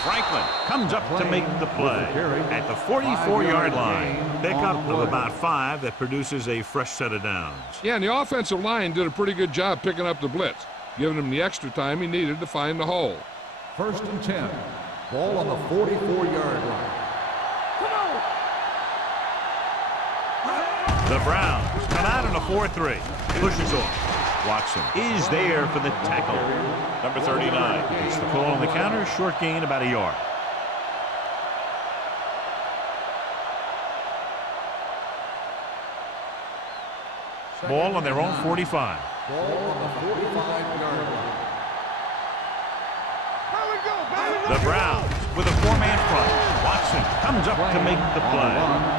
Franklin comes up to make the play at the 44-yard line. Pickup of about 5 that produces a fresh set of downs. Yeah, and the offensive line did a pretty good job picking up the blitz, giving him the extra time he needed to find the hole. First and 10. Ball on the 44-yard line. The Browns come out in a 4-3. Pushes off. Watson is there for the tackle. Number 39 gets the call on the counter. Short gain about a yard. Ball on their own 45. Ball on the 45-yard line. The Browns with a 4-man front. Watson comes up to make the play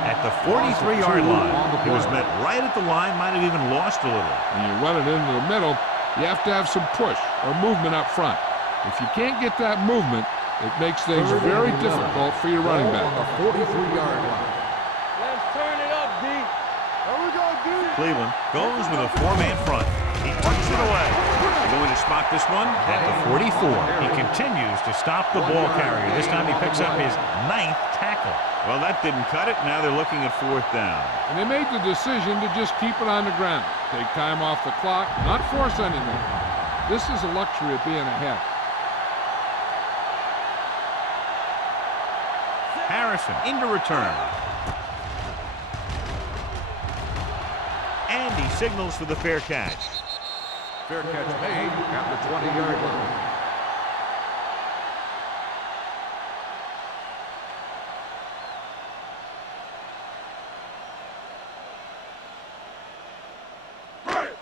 at the 43-yard line. He was met right at the line, might have even lost a little. When you run it into the middle, you have to have some push or movement up front. If you can't get that movement, it makes things very difficult for your running back. On the 43-yard line. Let's turn it up, D. Here we go, D. Cleveland goes with a 4-man front. He tucks it away. They're going to spot this one at the 44. He continues to stop the ball carrier. This time he picks up his 9th tackle. Well, that didn't cut it. Now they're looking at 4th down. And they made the decision to just keep it on the ground. Take time off the clock, not force anything. This is a luxury of being ahead. Harrison into return. And he signals for the fair catch. Fair catch made at the 20-yard line.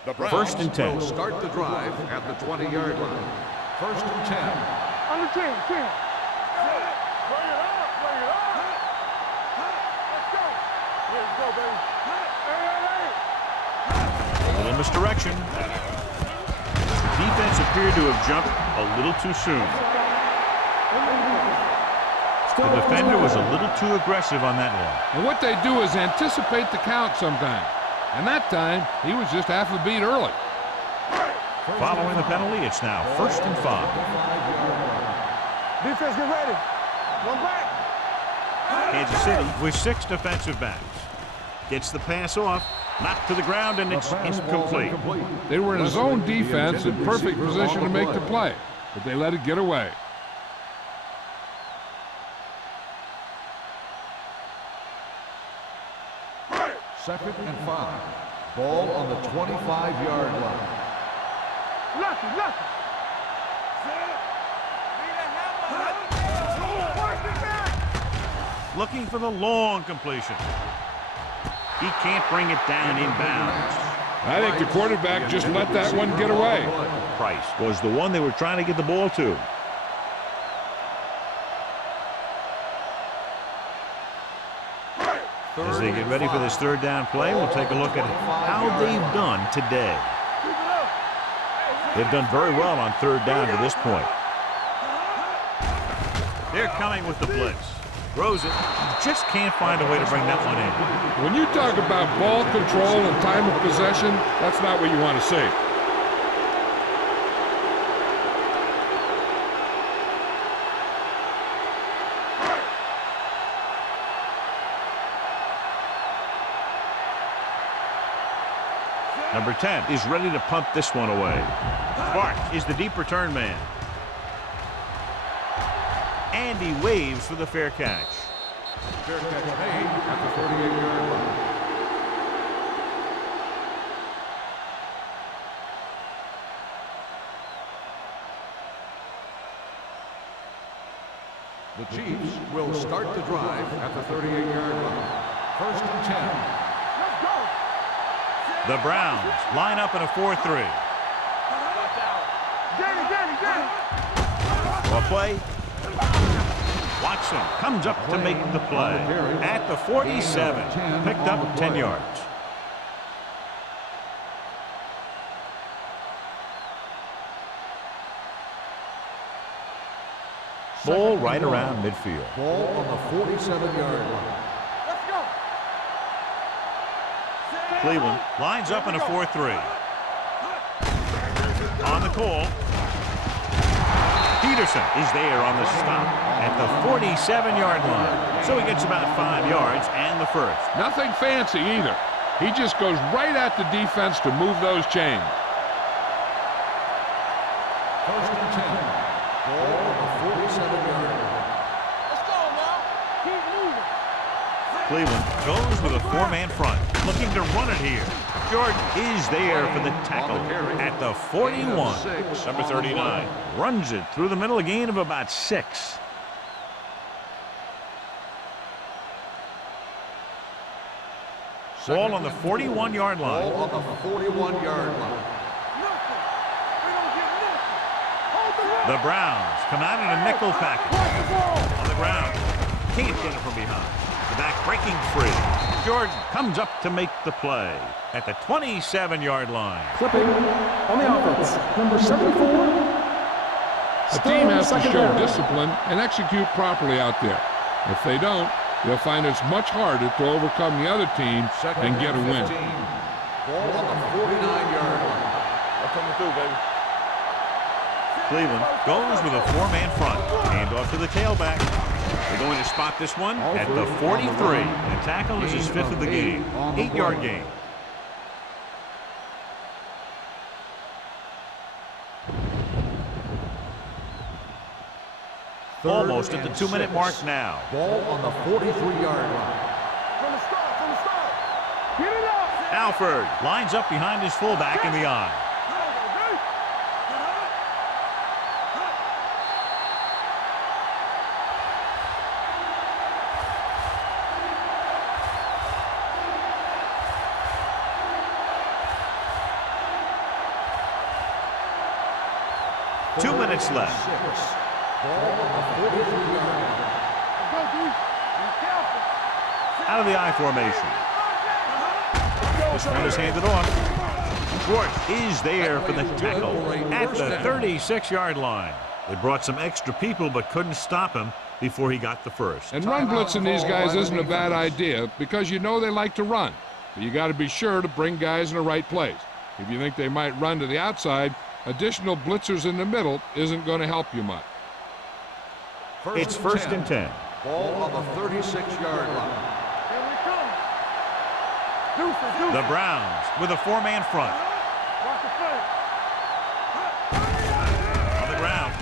The Browns First and 10. will start the drive at the 20-yard line. First and 10. On the 10. Bring it up, bring it up. Let's go. Let's go, baby. Hey. A little misdirection. defense appeared to have jumped a little too soon. The defender was a little too aggressive on that one. And what they do is anticipate the count sometimes. And that time, he was just half a beat early. Following the penalty, it's now 1st and 5. Defense, get ready. One back. Kansas City with 6 defensive backs. Gets the pass off, knocked to the ground, and it's incomplete. They were in his own defense in perfect position to make the play, but they let it get away. Second and 5. Ball on the 25-yard line. Lucky. Looking for the long completion. He can't bring it down inbounds. I think the quarterback just let that one get away. Price was the one they were trying to get the ball to. As they get ready for this 3rd down play, we'll take a look at how they've done today. They've done very well on 3rd down to this point. They're coming with the blitz. Throws it. Just can't find a way to bring that one in. When you talk about ball control and time of possession, that's not what you want to see. Number 10 is ready to punt this one away. Bart is the deep return man. And he waves for the fair catch. Fair catch made at the 38-yard line. The Chiefs will start the drive at the 38-yard line. 1st and 10. The Browns line up in a 4-3. A play. Watson comes up to make the play at the 47. Picked up 10 yards. Ball right around midfield. Ball on the 47-yard line. Cleveland lines up in a 4-3. On the call. Peterson is there on the stop at the 47-yard line. So he gets about 5 yards and the 1st. Nothing fancy either. He just goes right at the defense to move those chains. 1st and 10. Ball on the 47-yard line. Let's go now. Keep moving. Cleveland goes with a 4-man front, looking to run it here. Jordan is there for the tackle at the 41. Number 39 runs it through the middle, a gain of about 6. Ball on the 41-yard line. Ball on the 41-yard line. The Browns come out in a nickel package. On the ground. Can't get it from behind. The back breaking free. Jordan comes up to make the play at the 27-yard line. Clipping on the offense. Number 74. A team has to show discipline and execute properly out there. If they don't, they'll find it's much harder to overcome the other team and get a win. Ball on the 49-yard line. I'm coming through, baby. Cleveland goes with a 4-man front. Hand off to the tailback. They're going to spot this one at the 43. The tackle is his 5th of the game. 8-yard gain. Almost at the 2-minute mark now. Ball on the 43-yard line. From the start. Get it up. Alford lines up behind his fullback in the eye. Two minutes left. Ball on the 43-yard line. Out of the I formation. This one is handed off. Schwartz is there for the tackle at the 36-yard line. They brought some extra people but couldn't stop him before he got the first. And run blitzing these guys isn't a bad idea because you know they like to run. But you got to be sure to bring guys in the right place. If you think they might run to the outside, additional blitzers in the middle isn't going to help you much. It's first and 10. Ball on the 36-yard line. Here we come. Deuces. The Browns with a 4-man front. Watch the play. On the ground.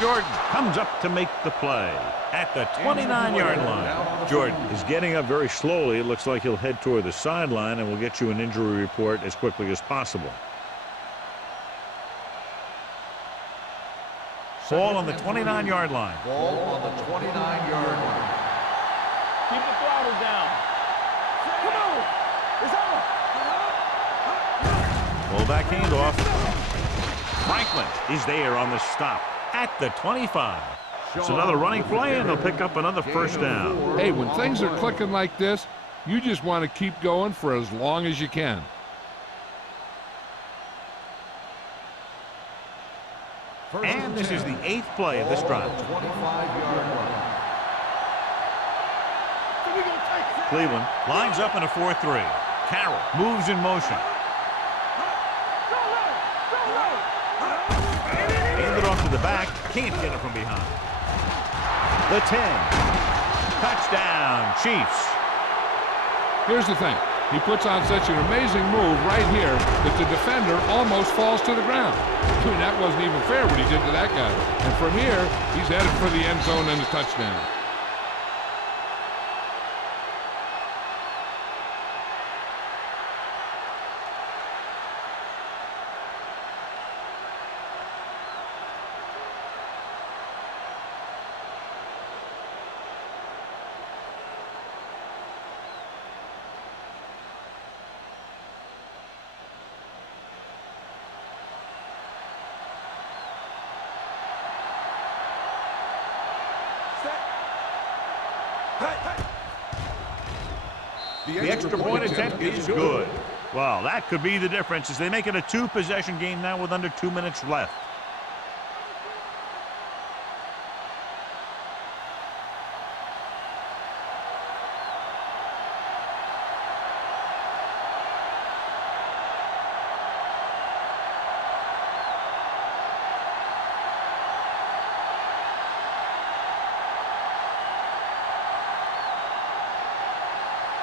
Jordan comes up to make the play at the 29-yard line. Jordan is getting up very slowly. It looks like he'll head toward the sideline, and we'll get you an injury report as quickly as possible. Ball on the 29-yard line. Ball on the 29-yard line. Keep the throttle down. Come on. It's on. Fullback handoff. Franklin is there on the stop at the 25. It's another running play, and they'll pick up another first down. Hey, when things are clicking like this, you just want to keep going for as long as you can. And this is the 8th play of this drive. 25-yard line. Cleveland lines up in a 4-3. Carroll moves in motion. Handed off to the back. Can't get it from behind. The 10. Touchdown, Chiefs. Here's the thing. He puts on such an amazing move right here that the defender almost falls to the ground. I mean, that wasn't even fair what he did to that guy. And from here, he's headed for the end zone and a touchdown. The extra point attempt is good. Well, that could be the difference as they make it a 2-possession game now with under 2 minutes left.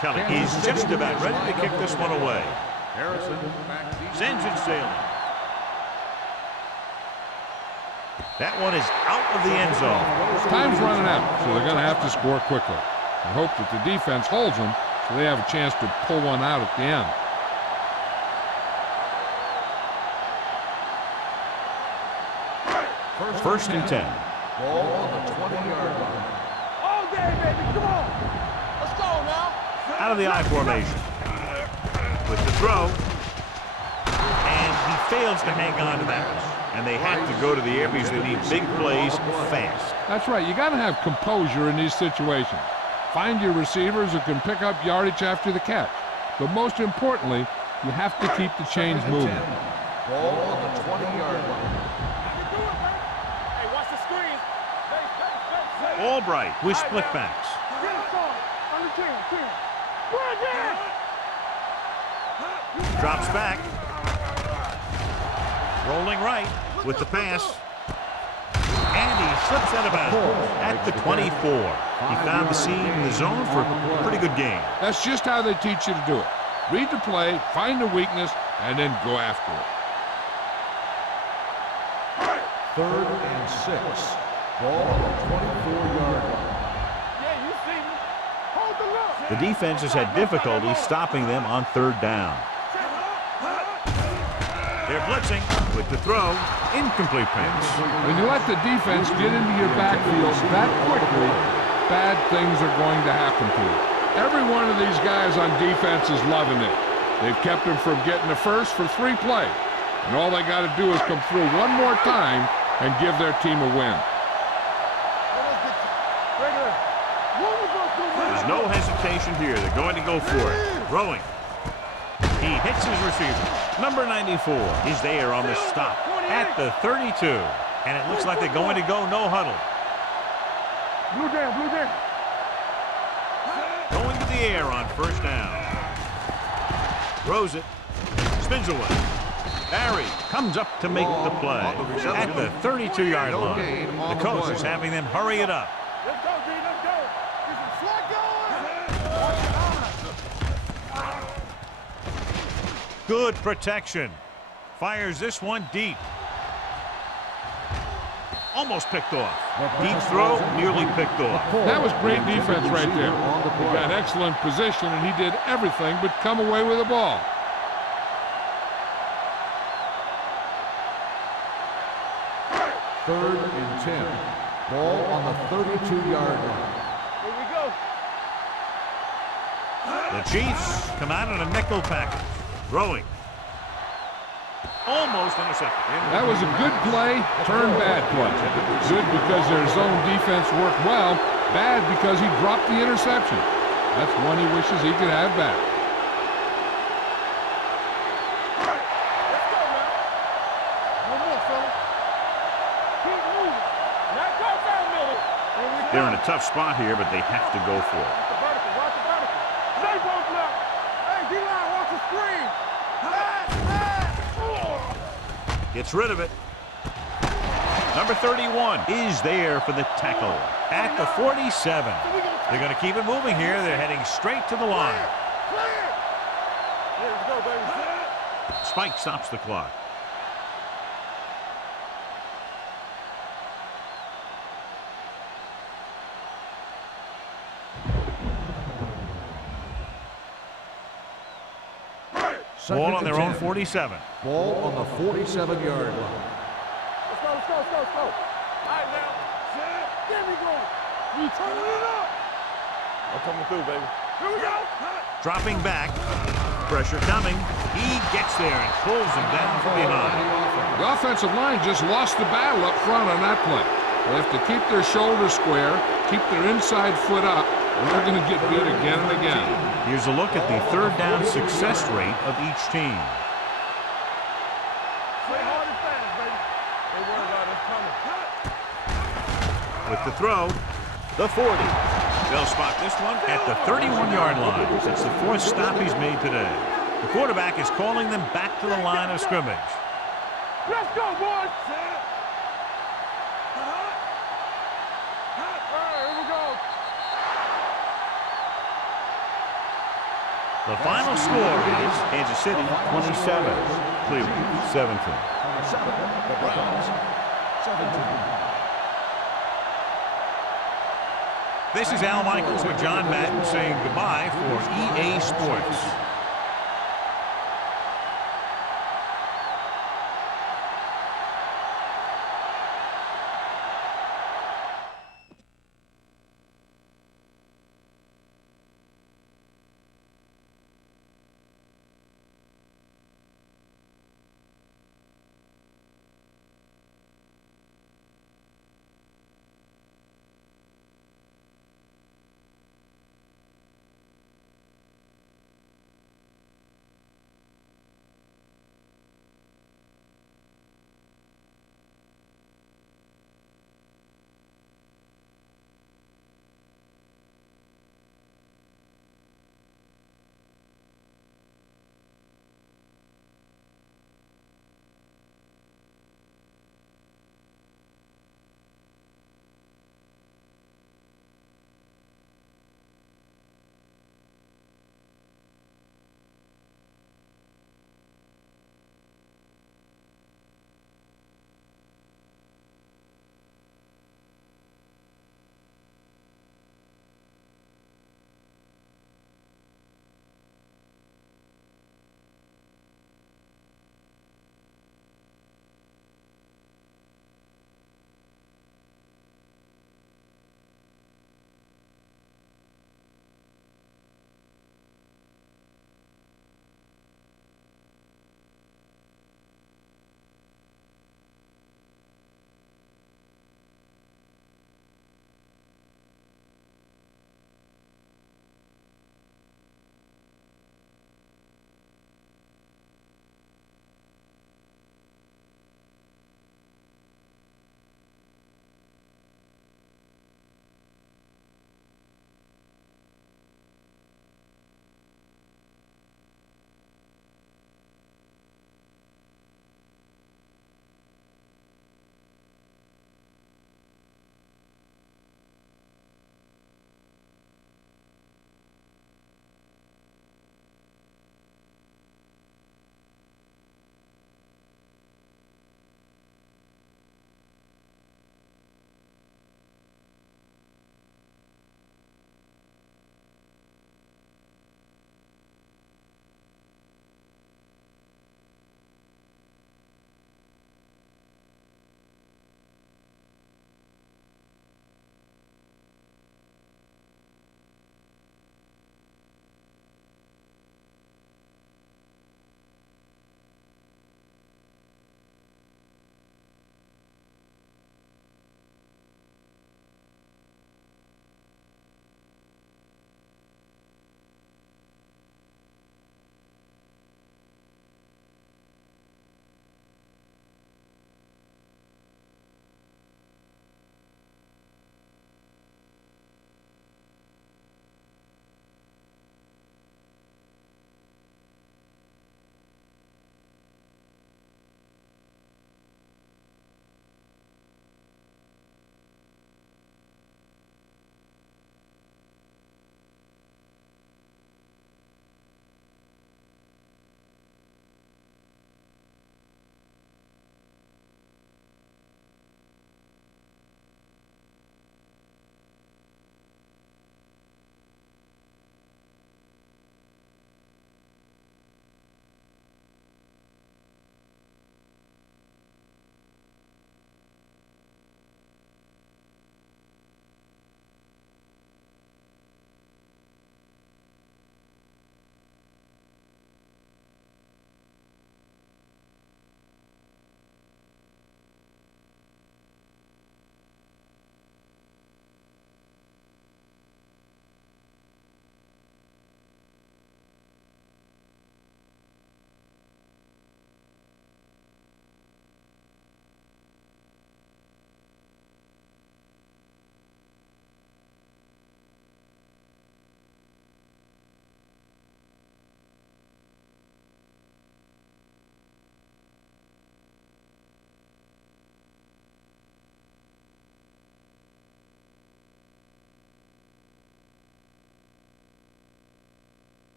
Kelly is just about ready to kick this one away. Harrison Sends it sailing. That one is out of the end zone. Time's running out, so they're going to have to score quickly. I hope that the defense holds them so they have a chance to pull one out at the end. First and 10. Ball on the 20-yard line. All day, baby. Come on. Let's go now. Out of the I formation. With the throw. And he fails to hang on to that one. And they have to go to the air because they need big plays fast. That's right. You got to have composure in these situations. Find your receivers who can pick up yardage after the catch. But most importantly, you have to keep the chains moving. Ball on the 20-yard line. Hey, watch the screen. Base. Albright with split backs. Get us on. On the 10. Run down. Drops back. Rolling right with the pass. And he slips out of bounds at the 24. He found the seam in the zone for a pretty good game. That's just how they teach you to do it. Read the play, find the weakness, and then go after it. 3rd and 6. Ball on the 24-yard line. Yeah, you see me. Hold the look. The defense has had difficulty stopping them on 3rd down. They're blitzing with the throw. Incomplete pass. When you let the defense get into your backfield that quickly, bad things are going to happen to you. Every one of these guys on defense is loving it. They've kept them from getting the first for 3 plays. And all they got to do is come through one more time and give their team a win. There's no hesitation here. They're going to go for it. Throwing. He hits his receiver. Number 94 is there on the stop at the 32. And it looks like they're going to go no huddle. Blue down, blue down. Going to the air on first down. Throws it. Spins away. Barry comes up to make the play at the 32-yard line. The coach is having them hurry it up. Let's go, D, let's go. Get some slack going. Good protection. Fires this one deep. Almost picked off. Deep throw, nearly picked off. That was great defense right there. He got excellent position, and he did everything but come away with the ball. Third and 10. Ball on the 32-yard line. Here we go. The Chiefs come out in a nickel package. Throwing. Almost intercepted. That was a good play, turned bad play. Good because their zone defense worked well. Bad because he dropped the interception. That's one he wishes he could have back. Let's go now. One more, fella. Keep moving. Not close down, Millie. Here we go. They're in a tough spot here, but they have to go for it. Watch the vertical, watch the vertical. Safe on block. Hey, D-line, watch the screen. Gets rid of it. Number 31 is there for the tackle at the 47. They're going to keep it moving here. They're heading straight to the line. Clear. Here we go, baby. Spike stops the clock. Ball on their own 47. Ball on the 47-yard line. Let's go, let's go, let's go, let's go. All right, now. There we go. We turning it up. I'm coming through, baby. Here we go. Dropping back. Pressure coming. He gets there and pulls him down from behind. The offensive line just lost the battle up front on that play. They have to keep their shoulders square, keep their inside foot up, and they're going to get beat again and again. Here's a look at the third down success rate of each team. Play hard and fast, baby. They worry about us coming. With the throw, the 40. They'll spot this one at the 31-yard line. It's the fourth stop he's made today. The quarterback is calling them back to the line of scrimmage. Let's go, boys. All right, here we go. The final score is Kansas City 27, Cleveland 17. The Browns, 17. This is Al Michaels with John Madden saying goodbye for EA Sports.